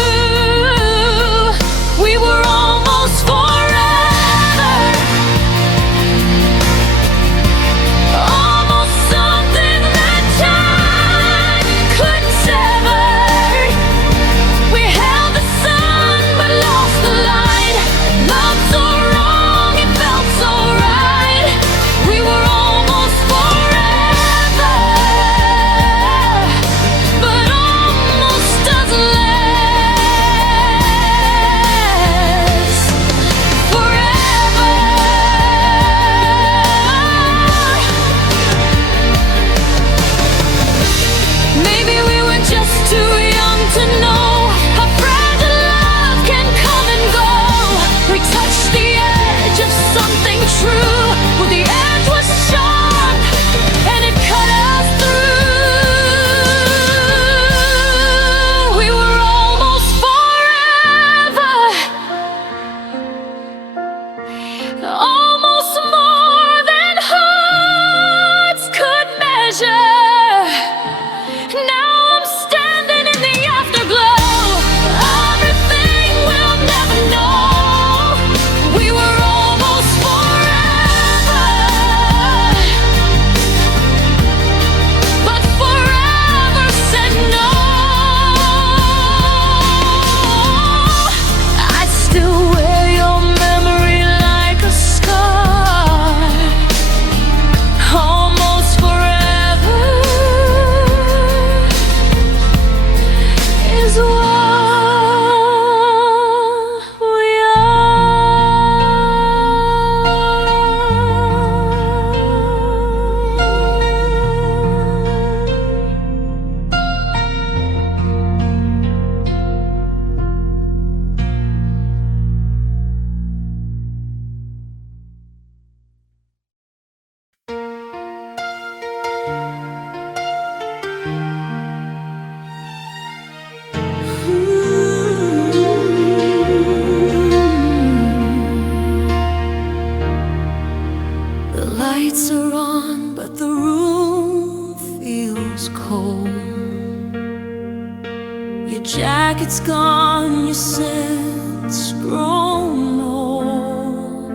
Your jacket's gone, your scent's grown old.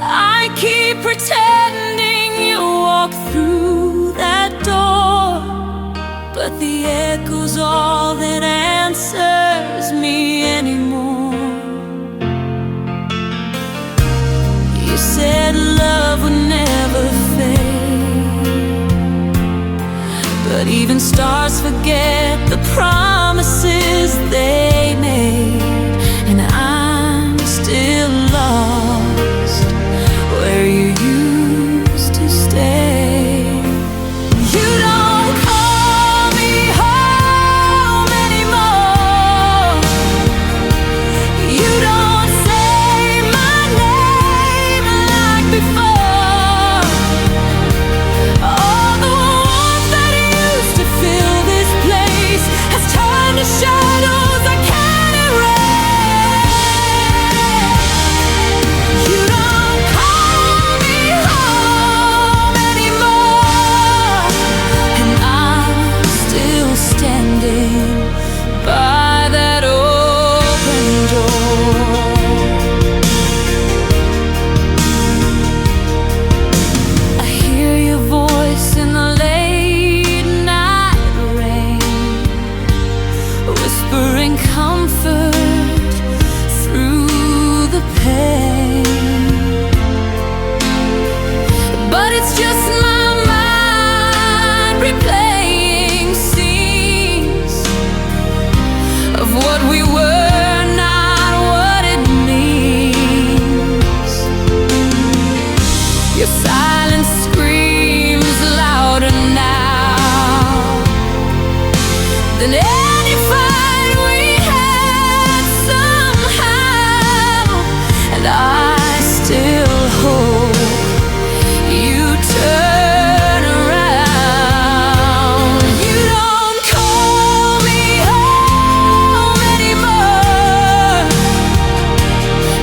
I keep pretending you walk through that door, but the echo's all that answers me anymore. You said love would never fade, but even stars forget the promises they made. And I'm still lost where you used to stay. You don't call me home anymore. You don't say my name like before. All the warmth that used to fill this place has turned to shadows I can't erase. You don't call me home anymore, and I'm still standing by that open door. I hear your voice in the late night rain, whispering comfort through the pain. But it's just my mind replaying scenes of what we were, not what it means. Your silence screams louder now than any fight we had somehow. And I still hope you turn around. You don't call me home anymore.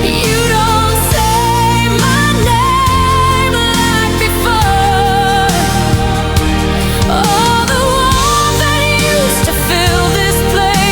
You don't say my name like before. All the warmth that used to fill this place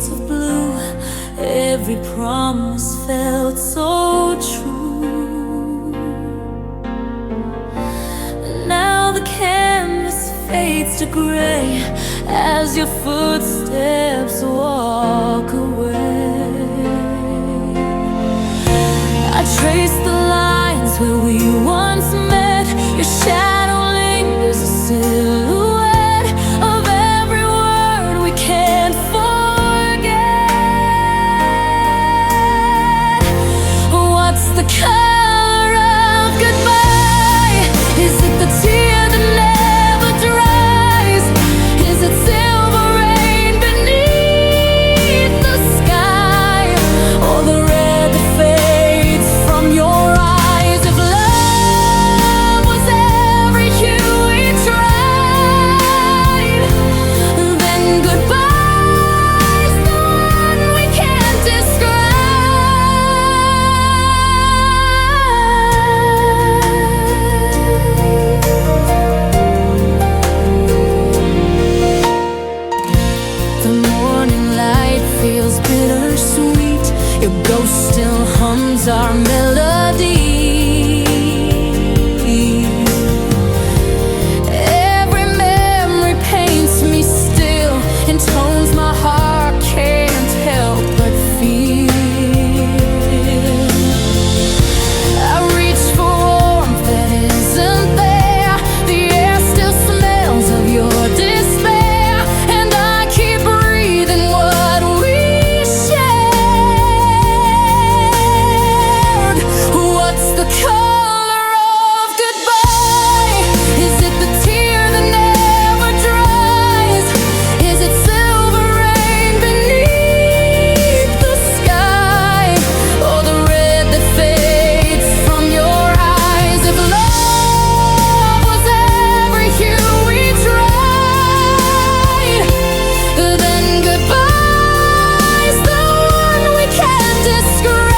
shades of blue. Every promise felt so true. Now the canvas fades to gray as your footsteps walk away. I trace the lines where we once met. Your shadow lingers, a silhouette of every word we can't forget. What's the color of goodbye? Is it the tear that never dries? Is it silver rain beneath the sky? Or the red that fades from your eyes? If love was every hue we tried, then goodbye's the one we can't describe. The morning light feels bittersweet. Your ghost still hums our melody. Every memory paints me still in tones my heart can't help but feel. I reach for warmth that isn't there. The air still smells of your despair, and I keep breathing what we shared. What's the color of goodbye? Is it the tear that never dries? Is it silver rain beneath the sky? Or the red that fades from your eyes? If love was every hue we tried, then goodbye's the one we can't describe.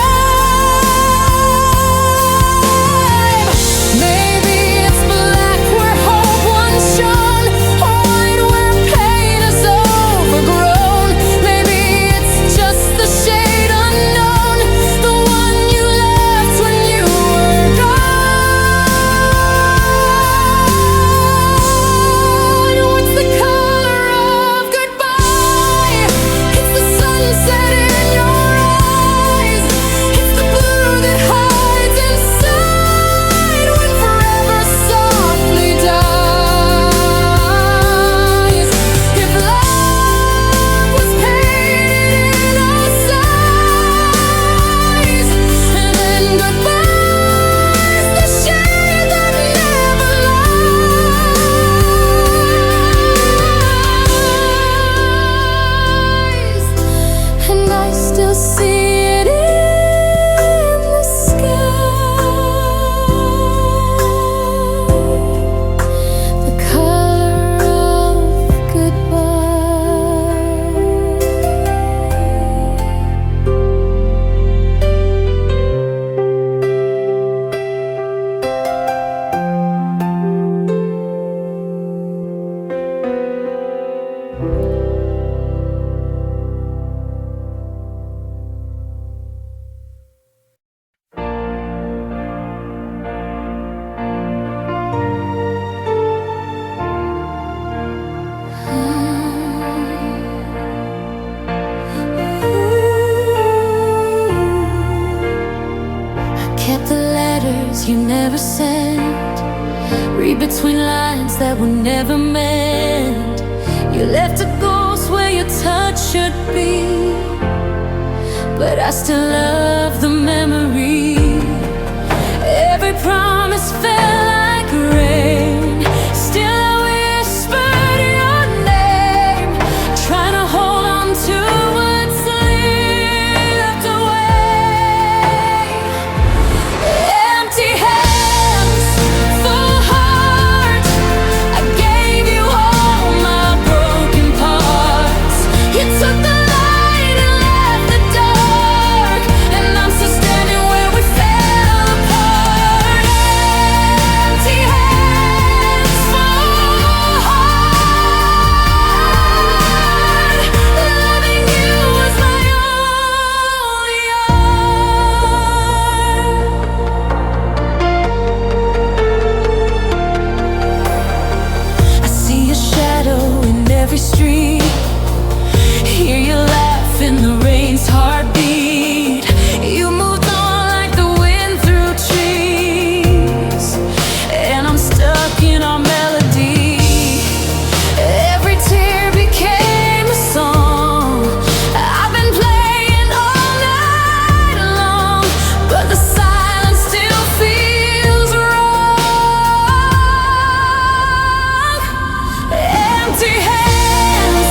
Maybe it's black where hope once shone, white where pain is overgrown. Maybe it's just the shade unknown, the one you left when you were gone. What's the color of goodbye? It's the sunset in your eyes. It's the blue that hides inside when forever softly dies. If love was painted in our sighs, then goodbye's the shade that never lies. And I still see it in the sky. The color of goodbye. I kept the letters you never sent, read between lines that were never meant. You left a ghost where your touch should be, but I still love the memory. Every promise fell like rain. Still I whispered your name, trying to hold on to what slipped away. Empty hands, full heart, I gave you all my broken parts. You took the light and left the dark, and I'm still standing where we fell apart. in the rain's heartbeat. You moved on like the wind through trees, and I'm stuck in our melody. Every tear became a song. I've been playing all night long, but the silence still feels wrong. Empty hands,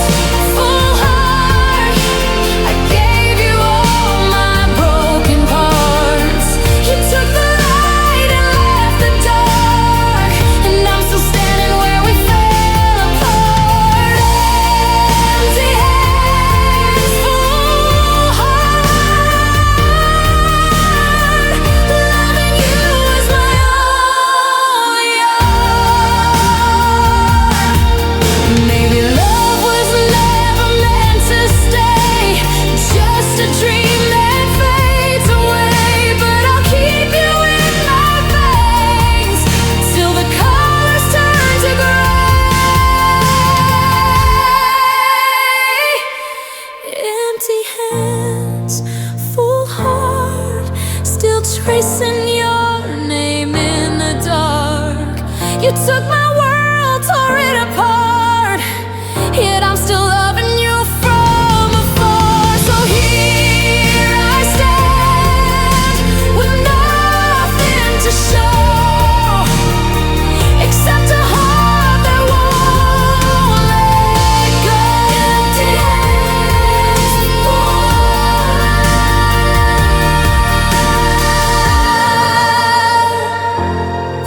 full heart. I gave you all my broken parts. You took the light and left the dark, and I'm still standing where we fell apart. Empty hands, full heart. Loving you is my only art. Maybe love was never meant to stay, just a dream that fades away. But I'll keep you in my veins till the colors turn to gray. Empty hands, full heart, still tracing your name in the dark. You took my world, tore it apart, yet I'm still loving you from afar. So here I stand with nothing to show except a heart that won't let go. Empty hands, full heart.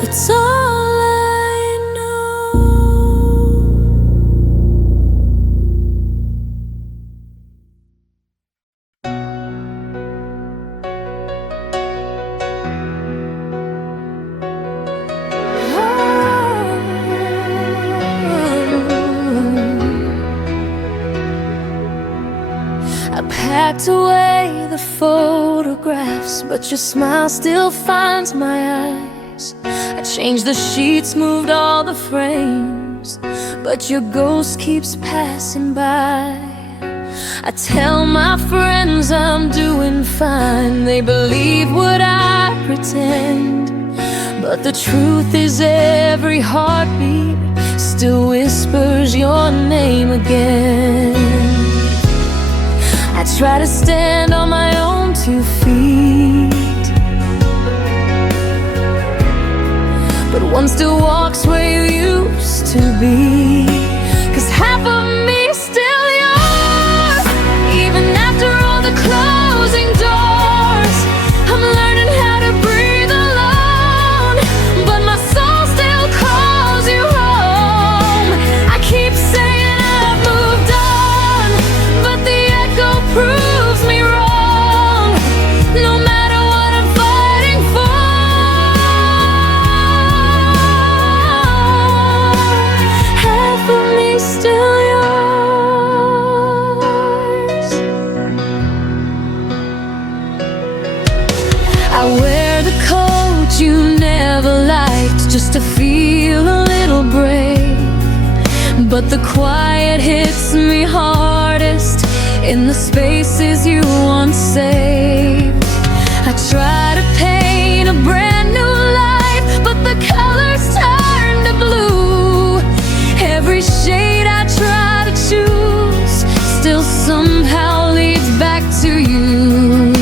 That's all I know. I packed away the photographs, but your smile still finds my eyes. I changed the sheets, moved all the frames, but your ghost keeps passing by. I tell my friends I'm doing fine. They believe what I pretend, but the truth is every heartbeat still whispers your name again. I try to stand on my own 2 feet, but one still walks where you used to be. 'Cause half of me is still yours, even after all the closing doors. I'm learning how to breathe alone, but my soul still calls you home. I keep saying I've moved on, but the echo proves me wrong. No matter what I'm fighting for, half of me still yours. I wear the coat you never liked just to feel a little brave, but the quiet hits me hardest in the spaces you once saved. I try to paint a brand new life, but the colors turn to blue. Every shade I try to choose still somehow leads back to you.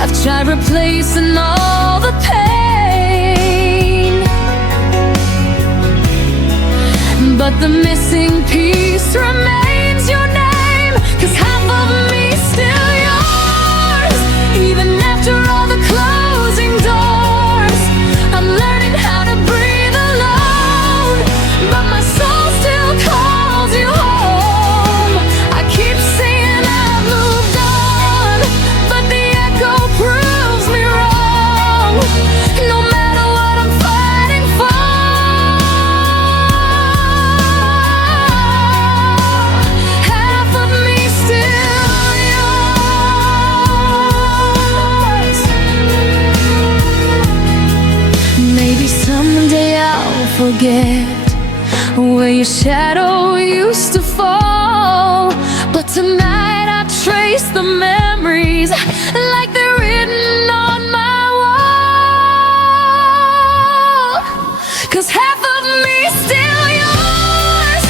I've tried replacing all the pain, but the missing piece remains your name. 'Cause half of me is still yours, even after all the closing doors. I'm learning how to breathe alone, but my soul still calls you home. I keep saying I've moved on, but the echo proves me wrong. No matter what I'm fighting for, half of me still yours. Maybe someday I'll forget where your shadow used to fall, but tonight I trace the memories like they're written on my wall. 'Cause half of me's still yours,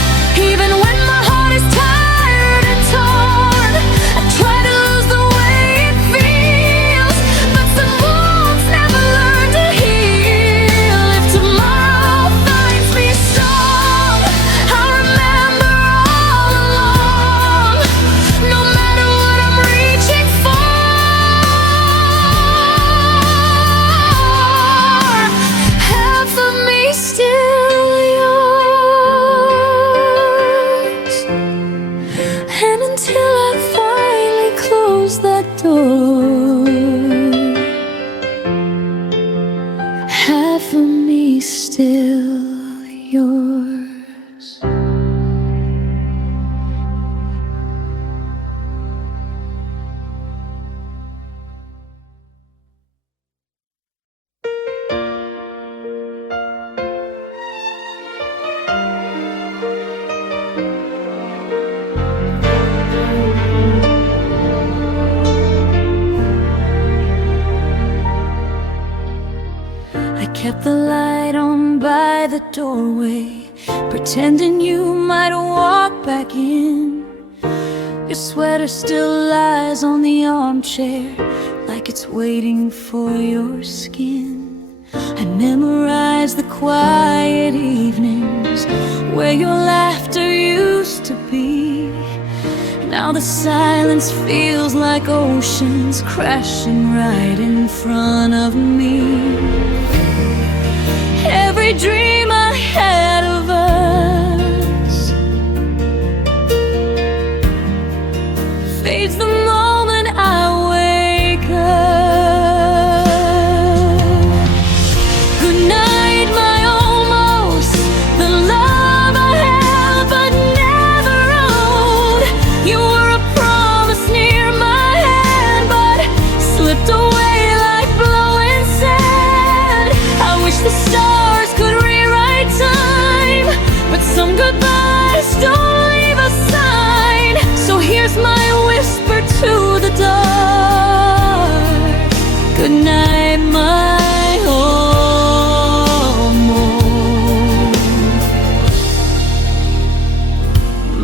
even when my heart is tired and torn. I try to lose the way it feels, but some wounds never learn to heal. If tomorrow finds me strong, I'll remember all along, no matter what I'm reaching for. Half of me still yours, and until I finally close that door, half of me still yours. I kept the light on by the doorway, pretending you might walk back in. Your sweater still lies on the armchair, like it's waiting for your skin. I memorize the quiet evenings where your laughter used to be. Now the silence feels like oceans crashing right in front of me. Every dream I had of us fades the moment I wake up. Good night, my almost, the love I held but never owned. You were a promise near my hand, but slipped away like blowing sand. I wish the stars could rewrite time, but some goodbyes don't leave a sign. So here's my whisper to the dark. Good night,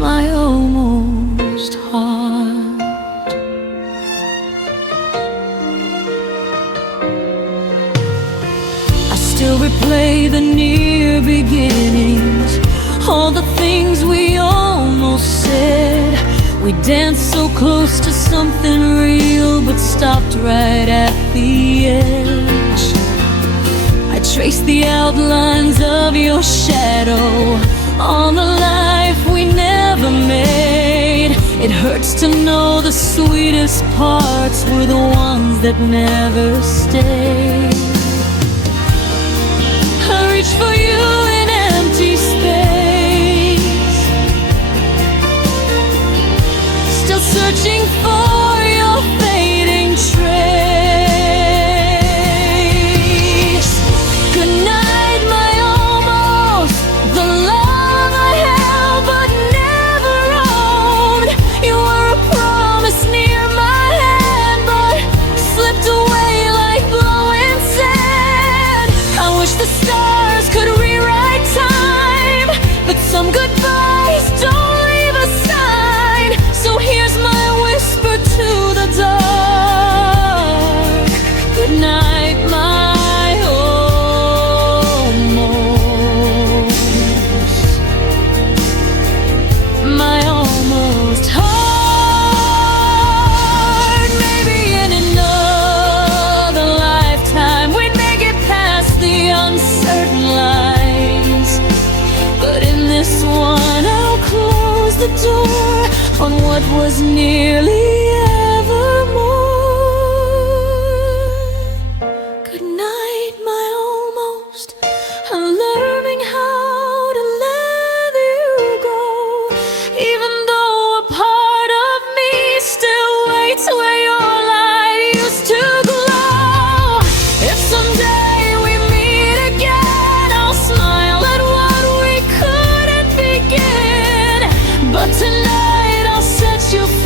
my almost heart. I still replay the near beginnings, all the things we almost said. We danced so close to something real, but stopped right at the edge. I traced the outlines of your shadow on the life we never made. It hurts to know the sweetest parts were the ones that never stayed. I reach for you in empty space, still searching for your fading trace. Good night, my almost, the love I held but never owned. You were a promise near my hand, but slipped away like blowing sand. I wish the stars could rewrite time, but some goodbyes don't leave a sign. So here's my whisper to the dark. Good night, my almost heart. Maybe in another lifetime we'd make it past the uncertain lines, but in this one I'll close the door on what was nearly evermore. Good night, my almost. I'm learning how to let you go, even though a part of me still waits where your light used to glow. If someday we meet again, I'll smile at what we couldn't begin, but tonight I'll set you free.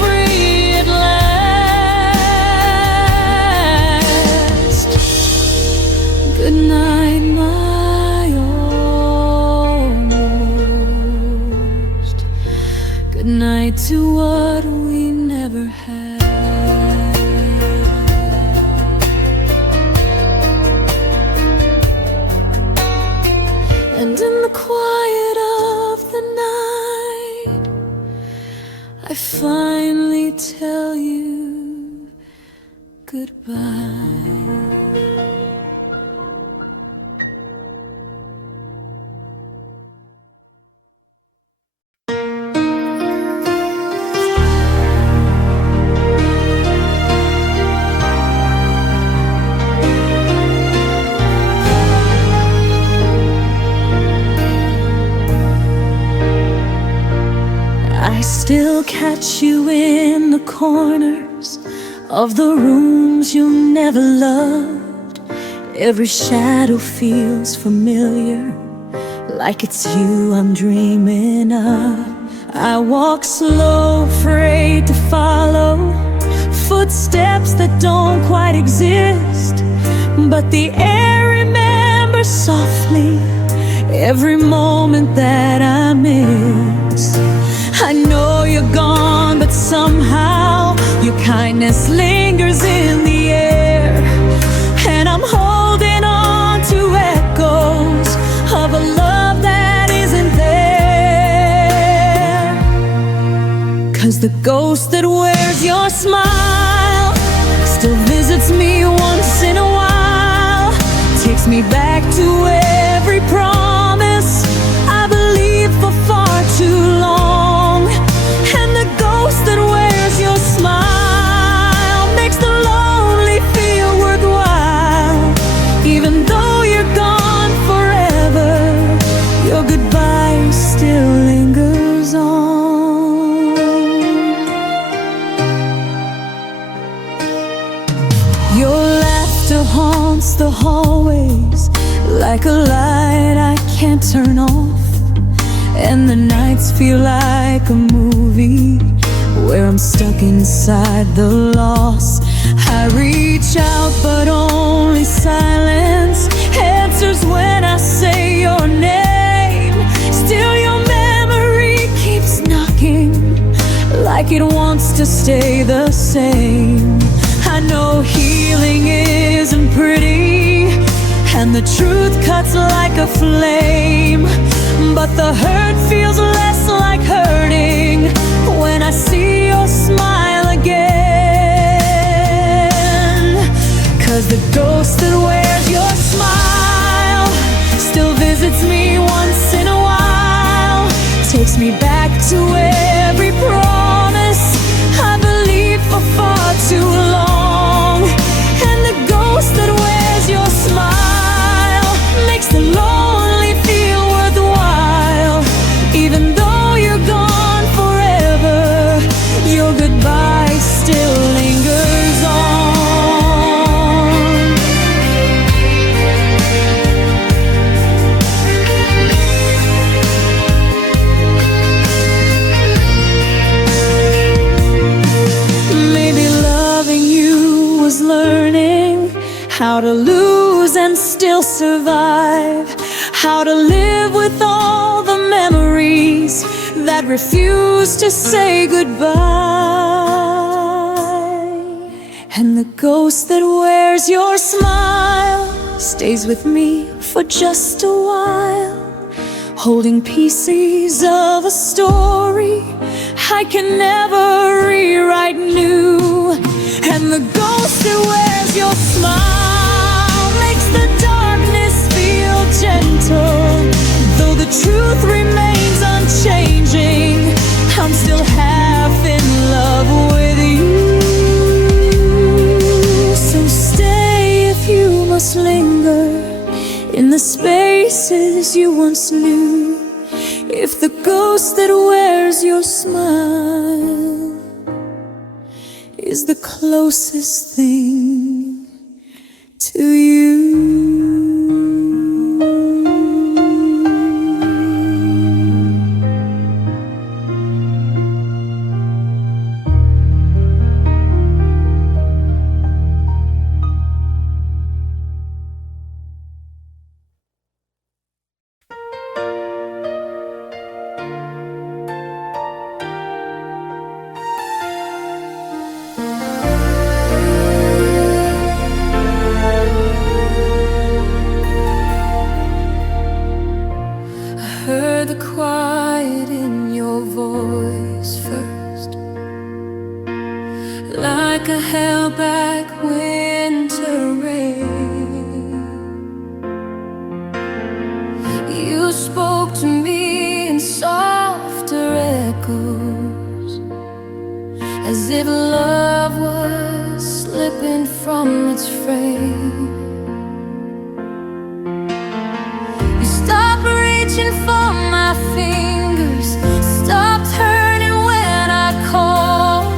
what we never had. And in the quiet of the night, I finally tell you goodbye. I still catch you in the corners of the rooms you never loved. Every shadow feels familiar, like it's you I'm dreaming of. I walk slow, afraid to follow footsteps that don't quite exist, but the air remembers softly every moment that I miss. I know you're gone, but somehow your kindness lingers in the air, and I'm holding on to echoes of a love that isn't there. 'Cause the ghost that wears your smile still visits me once in a while, takes me back to every promise I believed for far too long. And the ghost that wears your smile makes the lonely feel worthwhile. Even though you're gone forever, your goodbye still lingers on. Your laughter haunts the hallways like a light I can't turn off, and the nights feel like a movie where I'm stuck inside the loss. I reach out but only silence answers when I say your name. Still your memory keeps knocking like it wants to stay the same. I know healing isn't pretty, and the truth cuts like a flame, but the hurt feels less like hurting when I see your smile again. 'Cause the ghost that wears your smile still visits me once in a while, takes me back to every promise I believed for far too long. And the ghost that wears your smile makes the lonely feel worthwhile. Even though you're gone forever, your goodbye still lingers on. Maybe loving you was learning how to lose and still survive, how to live with all the memories that refuse to say goodbye. And the ghost that wears your smile stays with me for just a while, holding pieces of a story I can never rewrite new. And the ghost that wears your smile makes the darkness feel gentle. Though the truth remains unchanging, I'm still half in love with you. So stay if you must linger in the spaces you once knew. If the ghost that wears your smile is the closest thing to you. like a held-back winter rain. You spoke to me in softer echoes, as if love was slipping from its frame. You stopped reaching for my fingers, stopped hurting when I called,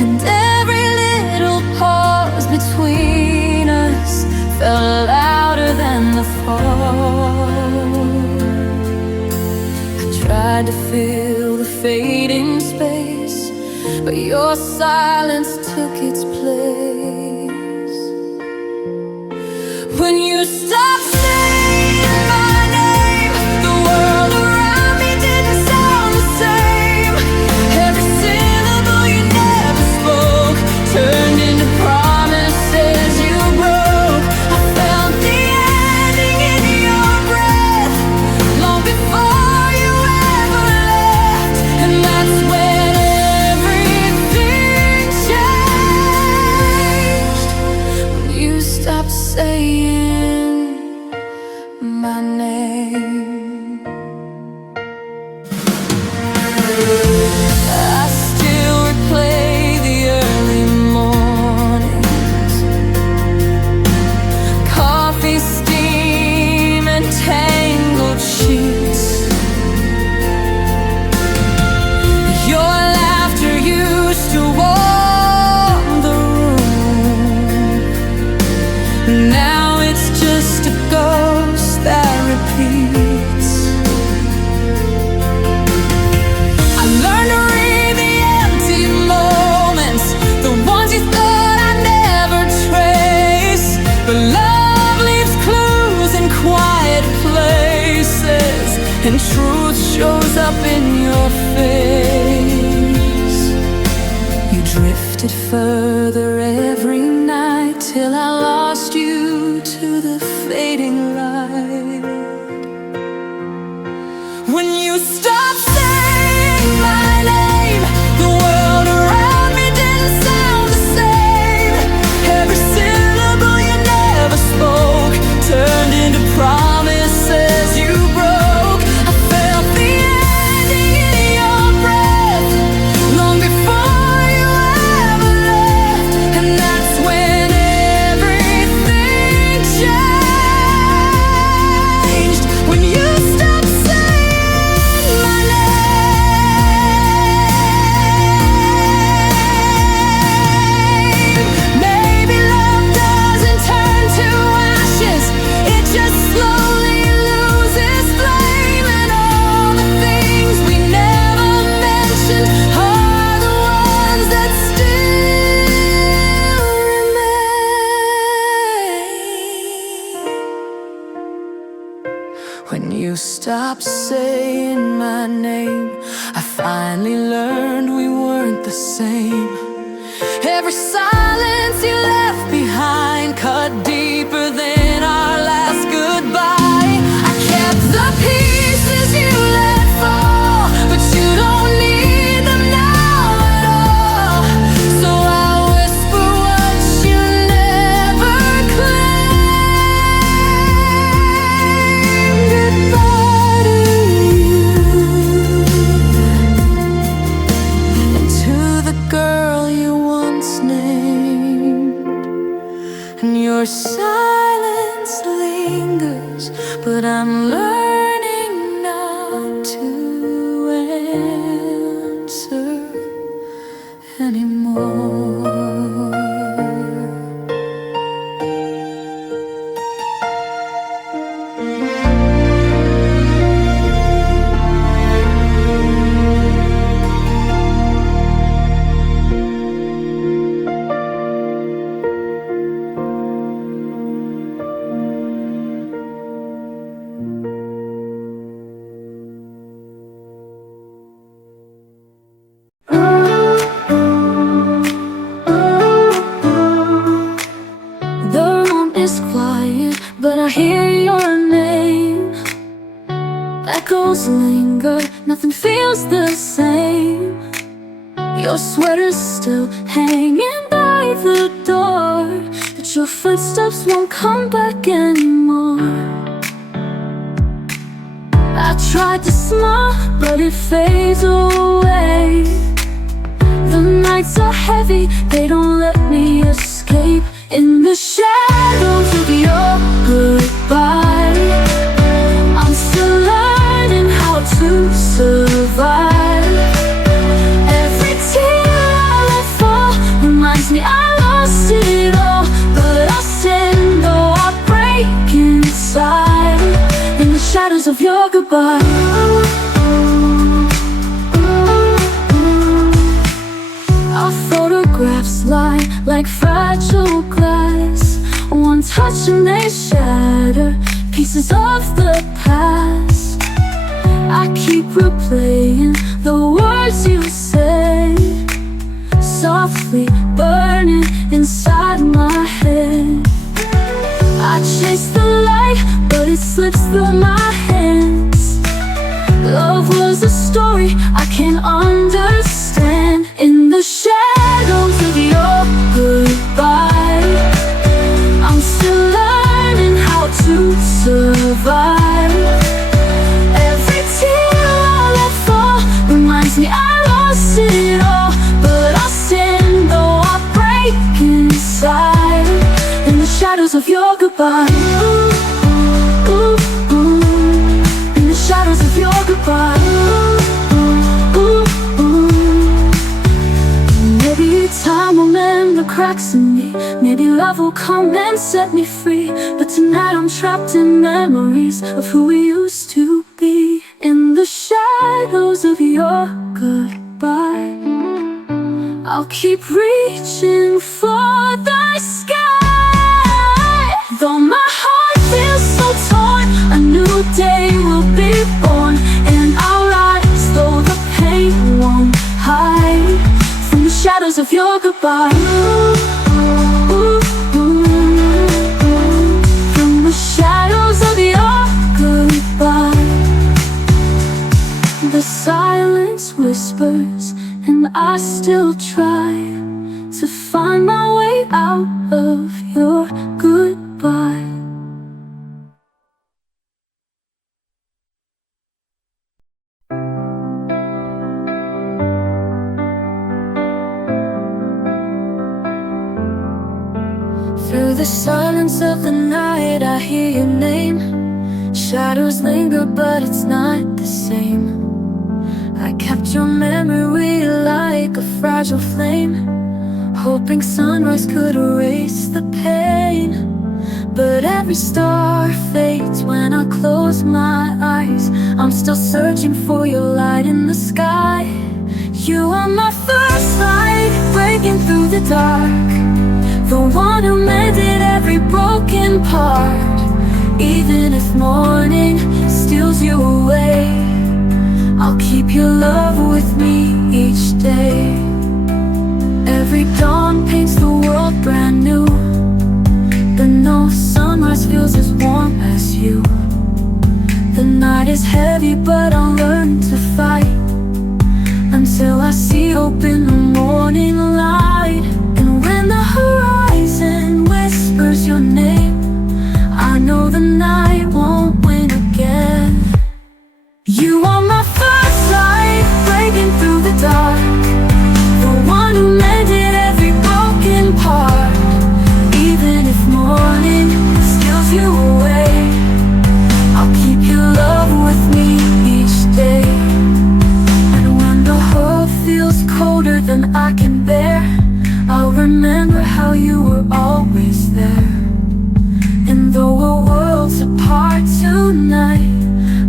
and every little pause between us felt louder than the fall. I tried to fill the fading space, but your silence took its place. When you stopped saying my name, the world around me didn't sound the same. Every syllable you never spoke turned into promises you broke. I felt the ending in your breath long before you ever left, and that's when everything changed. When you stopped saying my name. I still replay the early mornings, coffee steam and tangled sheets. Your laughter used to warm the room. Now it's just a ghost that repeats. I learned to read the empty moments, the ones you thought I'd never trace. But love leaves clues in quiet places, and truth shows up in your face. You drifted further every night till I lost you to the fading light. When you stopped saying my name, the world around me didn't sound the same. Every syllable you never spoke turned into promises you broke. I felt the ending in your breath long before you ever left, and that's when everything changed. When you stopped saying my name. Maybe love doesn't turn to ashes, it just slowly loses flame, and all the things we never mentioned are the ones that still remain. When you stopped saying my name, I finally learned we weren't the same. Every silence you left behind cut deeper than our last goodbye. I kept the pieces you let fall, but you don't need them now at all. So I whisper what you never claimed. Goodbye to you, and to the girl you once named. And your silence lingers, but I'm learning not to answer anymore. sweater's still hanging by the door, that your footsteps won't come back anymore. I tried to smile, but it fades away. The nights are heavy, they don't let me escape. In the shadows of your goodbye, I'm still learning how to survive. Every tear I let fall reminds me I lost it all, but I stand though I break inside. In the shadows of your goodbye, our photographs lie like fragile glass. One touch and they shatter pieces of the past. I keep replaying the words you said, softly burning inside my head. I chase the light, but it slips through my hands. Love was a story I can't understand. In the shadows of your goodbye, I'm still learning how to survive. Every tear I let fall reminds me I lost it all, but I stand though I break inside. In the shadows of your goodbye, in the shadows of your goodbye. Maybe time will mend the cracks in me, maybe love will come and set me free. But tonight I'm trapped in memories of who we used to be. In the shadows of your goodbye, I'll keep reaching for the sky. Though my heart feels so torn, a new day will be born, and I'll rise though the pain won't hide. From the shadows of your goodbye, from the shadows of your goodbye. The silence whispers, and I still try to find my way out of your goodbye. Through the silence of the night, I hear your name. Shadows linger, but it's not the same. I kept your memory like a fragile flame, hoping sunrise could erase the pain. But every star fades when I close my eyes. I'm still searching for your light in the sky. You are my first light, breaking through the dark, the one who mended every broken part. Even if morning steals you away, I'll keep your love with me each day. Every dawn paints the world brand new, but no sunrise feels as warm as you. The night is heavy, but I'll learn to fight until I see hope in the morning light. And when the horizon whispers your name, I know the night won't win again. You are my first light, breaking through the dark, the one who mended every broken part. Even if morning steals you away, I'll keep your love with me each day. And when the world feels colder than I can bear, I'll remember how you were always there. And though we're worlds apart tonight,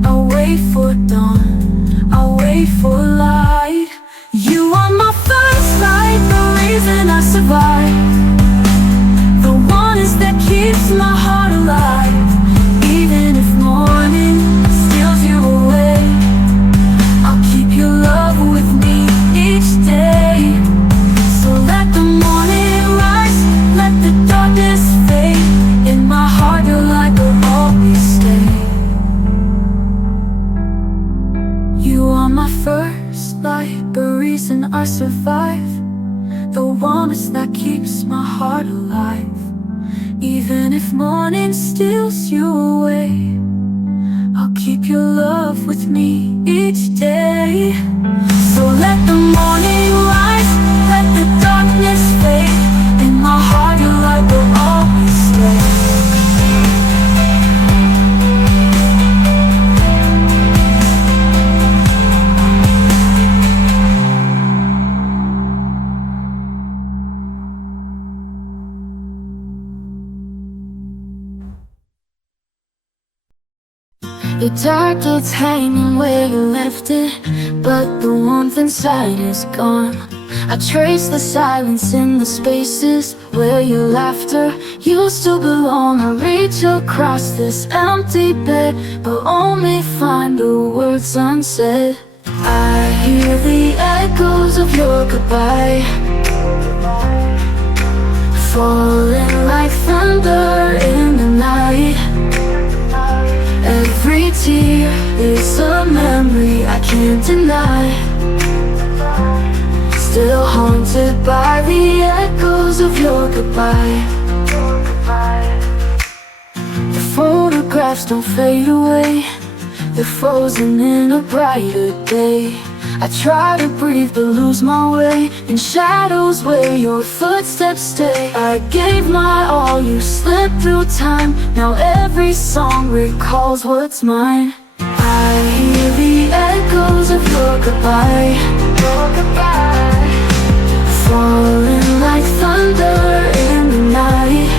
I'll wait for dawn, I'll wait for light. You are my first light, the reason I survive, the one that keeps my heart alive. Even if morning steals you away, I'll keep your love with me each day. So let the morning rise, let the darkness fade. In my heart your light will always stay. You are my first light, the reason I survive, the warmth that keeps my heart alive. Even if morning steals you away, I'll keep your love with me each day. So let the morning rise, let the darkness fade. In my heart your light will always stay. Your jacket's hanging where you left it, but the warmth inside is gone. I trace the silence in the spaces where your laughter used to belong. I reach across this empty bed, but only find the words unsaid. I hear the echoes of your goodbye, falling like thunder in the night. Every tear is a memory I can't deny, still haunted by the echoes of your goodbye. The photographs don't fade away, they're frozen in a brighter day. I try to breathe but lose my way in shadows where your footsteps stay. I gave my all, you slipped through time. Now every song recalls what's mine. I hear the echoes of your goodbye, falling like thunder in the night.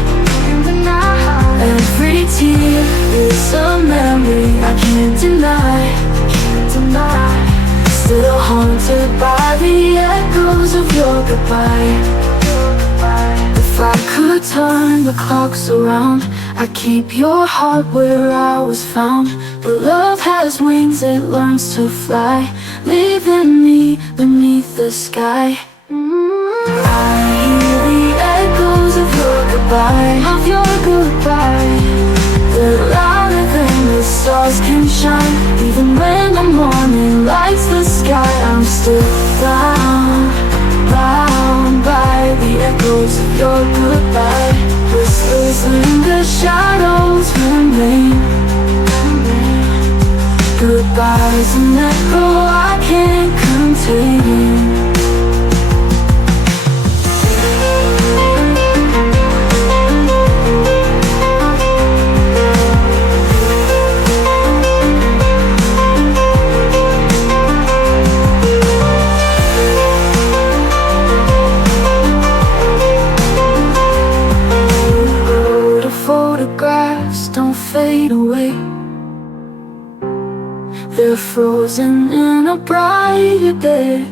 Every tear is a memory I can't deny, still haunted by the echoes of your goodbye. If I could turn the clocks around, I'd keep your heart where I was found. But love has wings, it learns to fly, leaving me beneath the sky. I hear the echoes of your goodbye, They're louder than the stars can shine. Even when the morning lights the sky, I'm still bound by the echoes of your goodbye. Whispers in the shadows remain. Goodbye's an echo I can't contain. Fade away, they're frozen in a brighter day.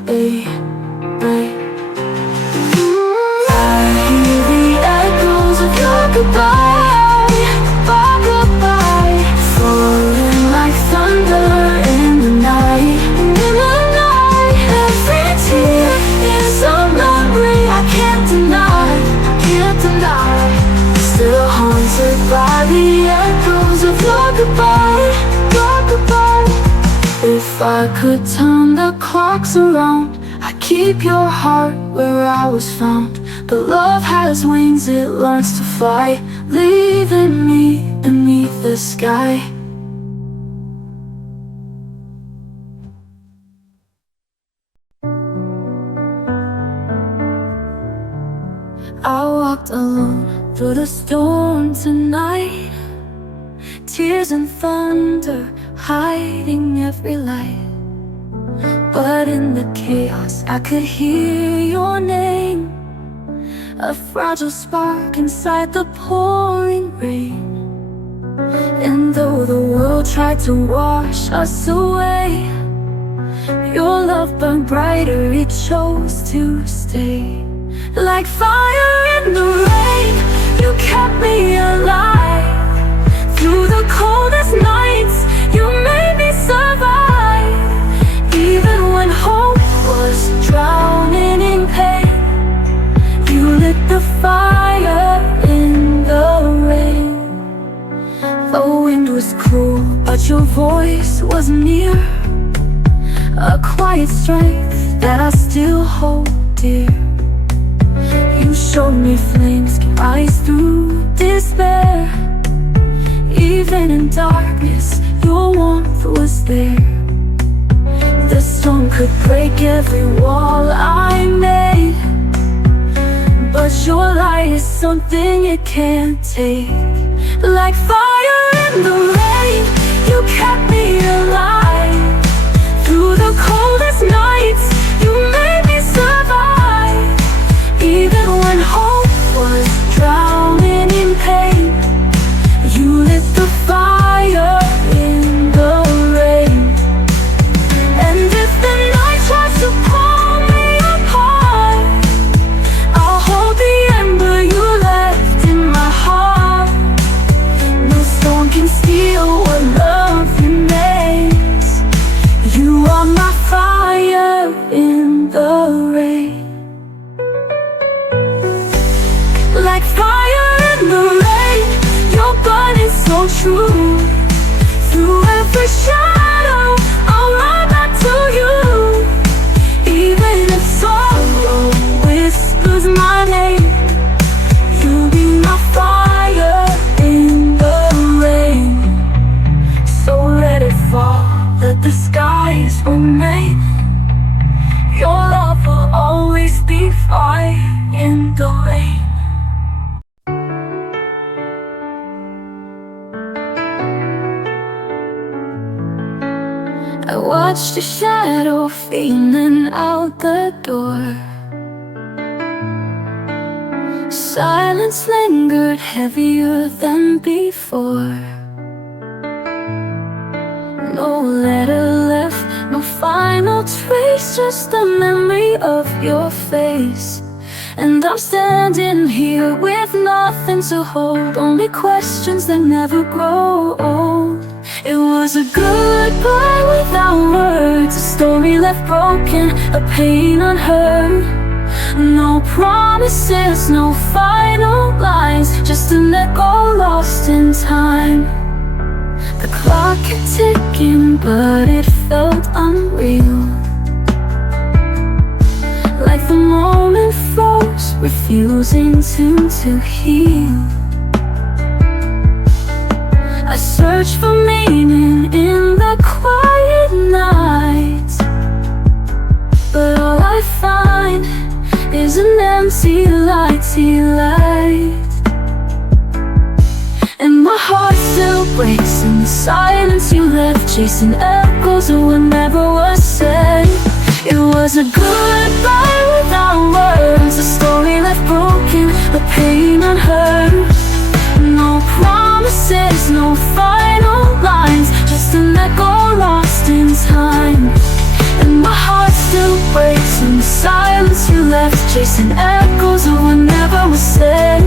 I hear the echoes of your goodbye, falling like thunder in the night. Every tear is a memory I can't deny, still haunted by the echoes of your goodbye. If I could turn the clocks around, I'd keep your heart where I was found. But love has wings, it learns to fly, leaving me beneath the sky. I walked alone through the storm tonight, tears and thunder hiding every light. But in the chaos I could hear your name, a fragile spark inside the pouring rain. And though the world tried to wash us away, your love burned brighter, it chose to stay. Like fire in the rain, you kept me alive. Through the coldest nights, you made me survive. Even when hope was drowning in pain, you lit the fire in the rain. The wind was cruel, but your voice was near, a quiet strength that I still hold dear. show me flames can rise through despair. Even in darkness, your warmth was there. The storm could break every wall I made, but your light is something it can't take. Like fire in the rain, you kept me alive. Through the coldest nights, you made me survive. Even when hope was drowning in pain, you lit the fire in the rain. And if the night tries to pull me apart, I'll hold the ember you left in my heart. No storm can steal what love remains. You are my fire in the rain. Like fire in the rain, you're burning so true. Through every shadow, I'll run back to you. Even if sorrow whispers my name, you'll be my fire in the rain. So let it fall, let the skies remain. Your love will always be fire in the rain. I watched a shadow fading out the door. Silence lingered heavier than before. No letter left, no final trace, just the memory of your face. And I'm standing here with nothing to hold, only questions that never grow old. It was a goodbye without words, a story left broken, a pain unheard. No promises, no final lines, just an echo lost in time. The clock kept ticking, but it felt unreal. Like the moment froze, refusing to heal. I search for meaning in the quiet night, but all I find is an empty light. And my heart still breaks in the silence you left, chasing echoes of what never was said. It was a goodbye without words, a story left broken, a pain unheard. No promises, no final lines, just an echo lost in time. And my heart still breaks in the silence you left, chasing echoes of what never was said.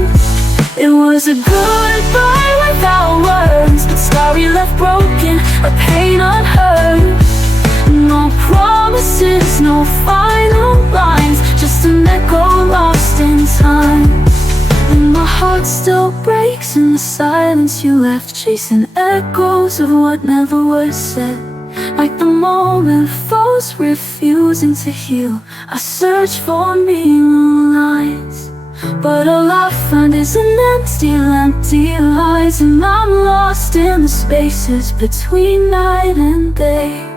It was a goodbye without words, a story left broken, a pain unheard. No promises, no final lines, just an echo lost in time. And my heart still breaks in the silence you left, chasing echoes of what never was said. Like the moment falls, refusing to heal, I search for meaning lines, but all I find is an empty lies. And I'm lost in the spaces between night and day.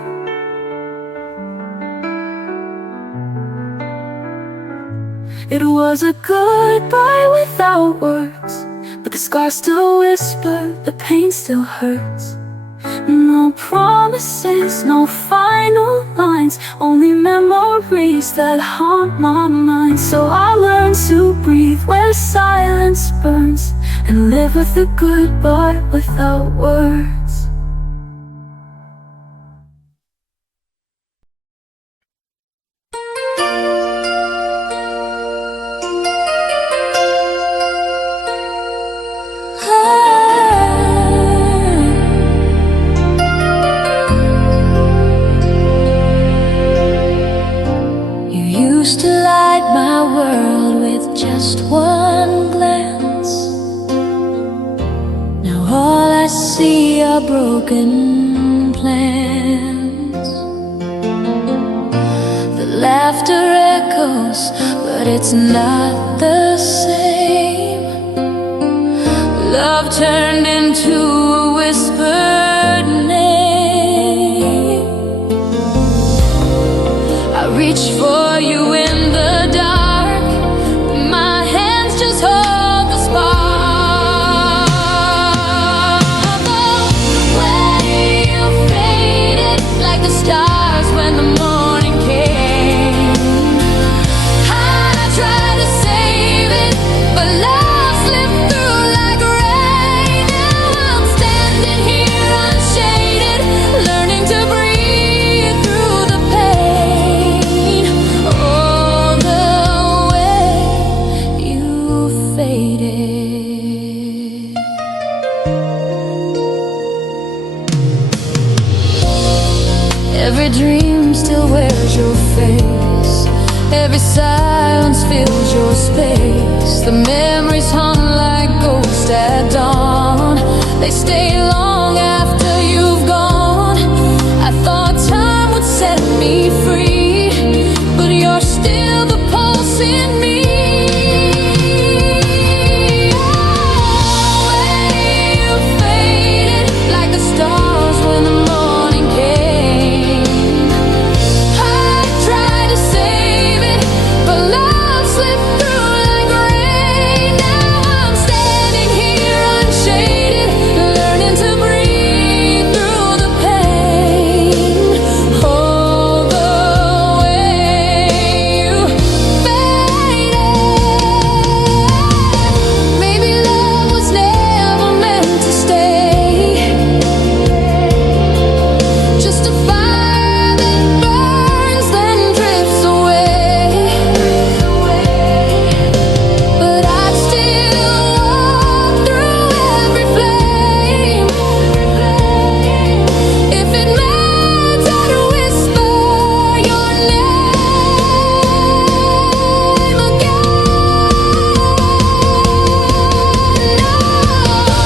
It was a goodbye without words, but the scars still whisper, the pain still hurts. No promises, no final lines, only memories that haunt my mind. So I learned to breathe where silence burns, and live with a goodbye without words. Used to light my world with just one glance. Now all I see are broken plans. The laughter echoes, but it's not the same. Love turned into a whispered name. I reach for you in the dark, my hands just hold the spark. The way you faded like the stars when the morning came. I tried to save it, but love slipped through like rain. Now I'm standing here unshaded, learning to breathe through the pain. Oh, the way you faded. Every dream still wears your face, every silence fills your space. The memories hung like ghosts at dawn, they stay long after you've gone. I thought time would set me free, but you're still the pulse in me. Oh, way you faded like the stars when the morning came. I tried to save it, but love slipped through like rain. Now I'm standing here unshaded, learning to breathe through the pain. Oh, the way you faded. Maybe love was never meant to stay, just a fire that burns then drifts away. But I'd still walk through every flame if it meant I'd whisper your name again. No,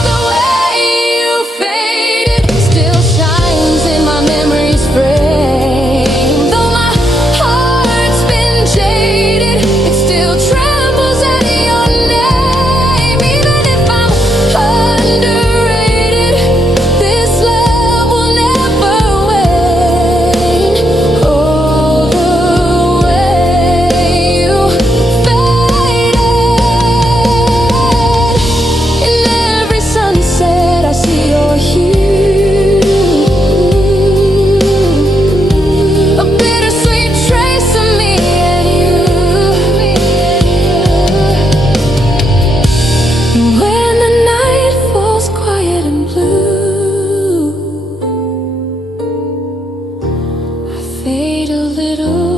the way you faded still shines in my memory's frame. Though my heart's been jaded, it still trembles at your name. Even if I'm underrated, this love will never wane. Oh, the way you faded. In every sunset I see your hue, a bittersweet trace of me and you. When the night falls quiet and blue, I fade a little,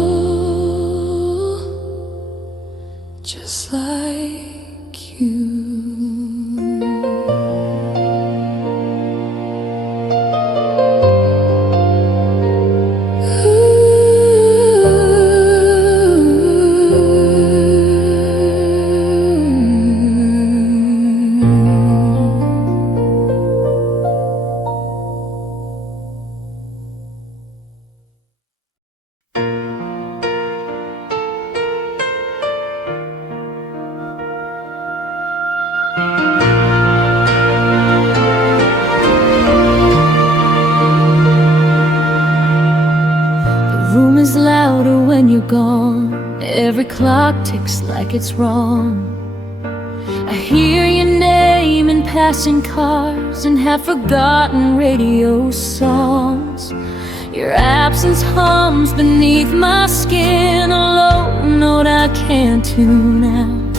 just like you. The room is louder when you're gone, every clock ticks like it's wrong. I hear your name in passing cars and have forgotten radio songs. Your absence hums beneath my skin, a low note I can't tune out.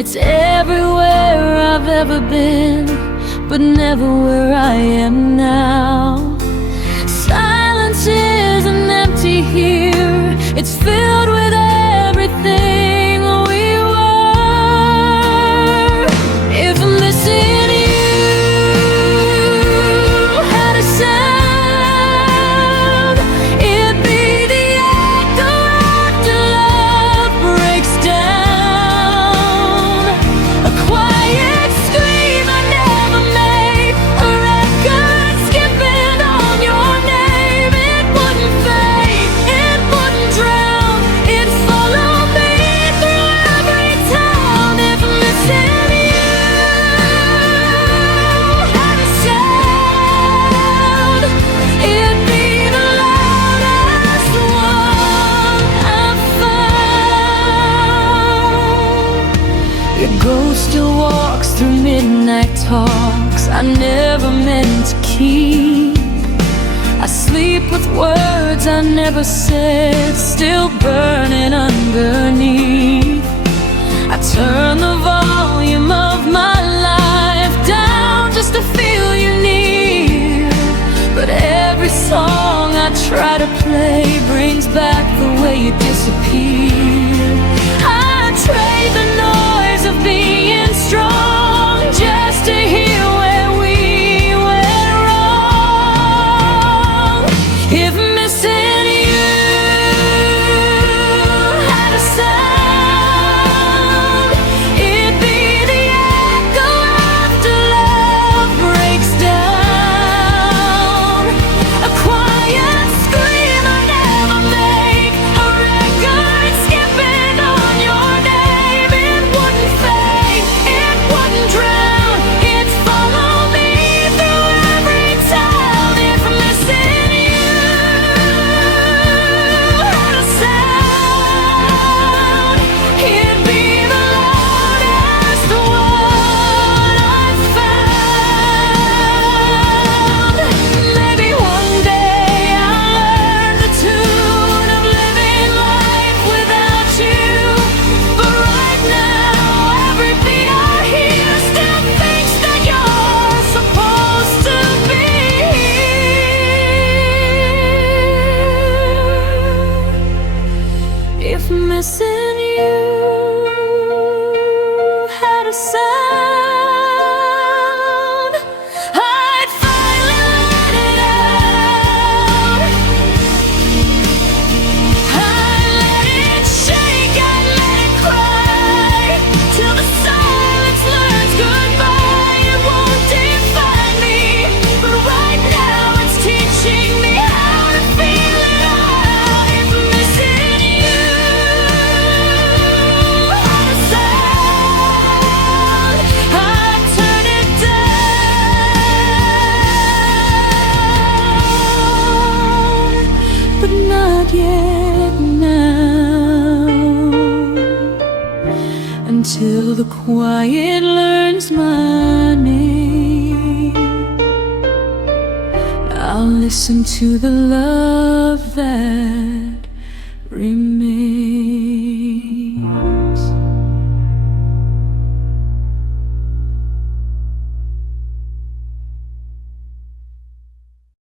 It's everywhere I've ever been, but never where I am now. Silence isn't empty here, it's filled with everything we were. If missing you had a sound, it'd be the echo after love breaks down. A quiet scream I never made, a record skipping on your name. It wouldn't fade, it wouldn't drown, Your ghost still walks through midnight talks I never meant to keep. I sleep with words I never said, still burning underneath. I turn the volume of my life down just to feel you near. But every song I try to play brings back the way you disappeared. I trade the noise of being strong just to hear where we went wrong. If missing you had a sound, it'd be the echo after love breaks down. A quiet scream I never make, a record skipping on your name. It wouldn't fade, it wouldn't drown, it'd follow me through every town. If missing you had a sound, it'd be the loudest one I've found. Maybe one day I'll learn the tune of living life without you. But right now, every beat I hear still thinks that you're supposed to be here. If missing you had a sound, I'd finally let it out. I'd let it shake, I'd let it cry, till the silence learns goodbye. It won't define me, but right now it's teaching me how to feel it out. If missing you had a sound, I'd turn it down, but not yet now, until the quiet learns my name. I'll listen to the love that remains.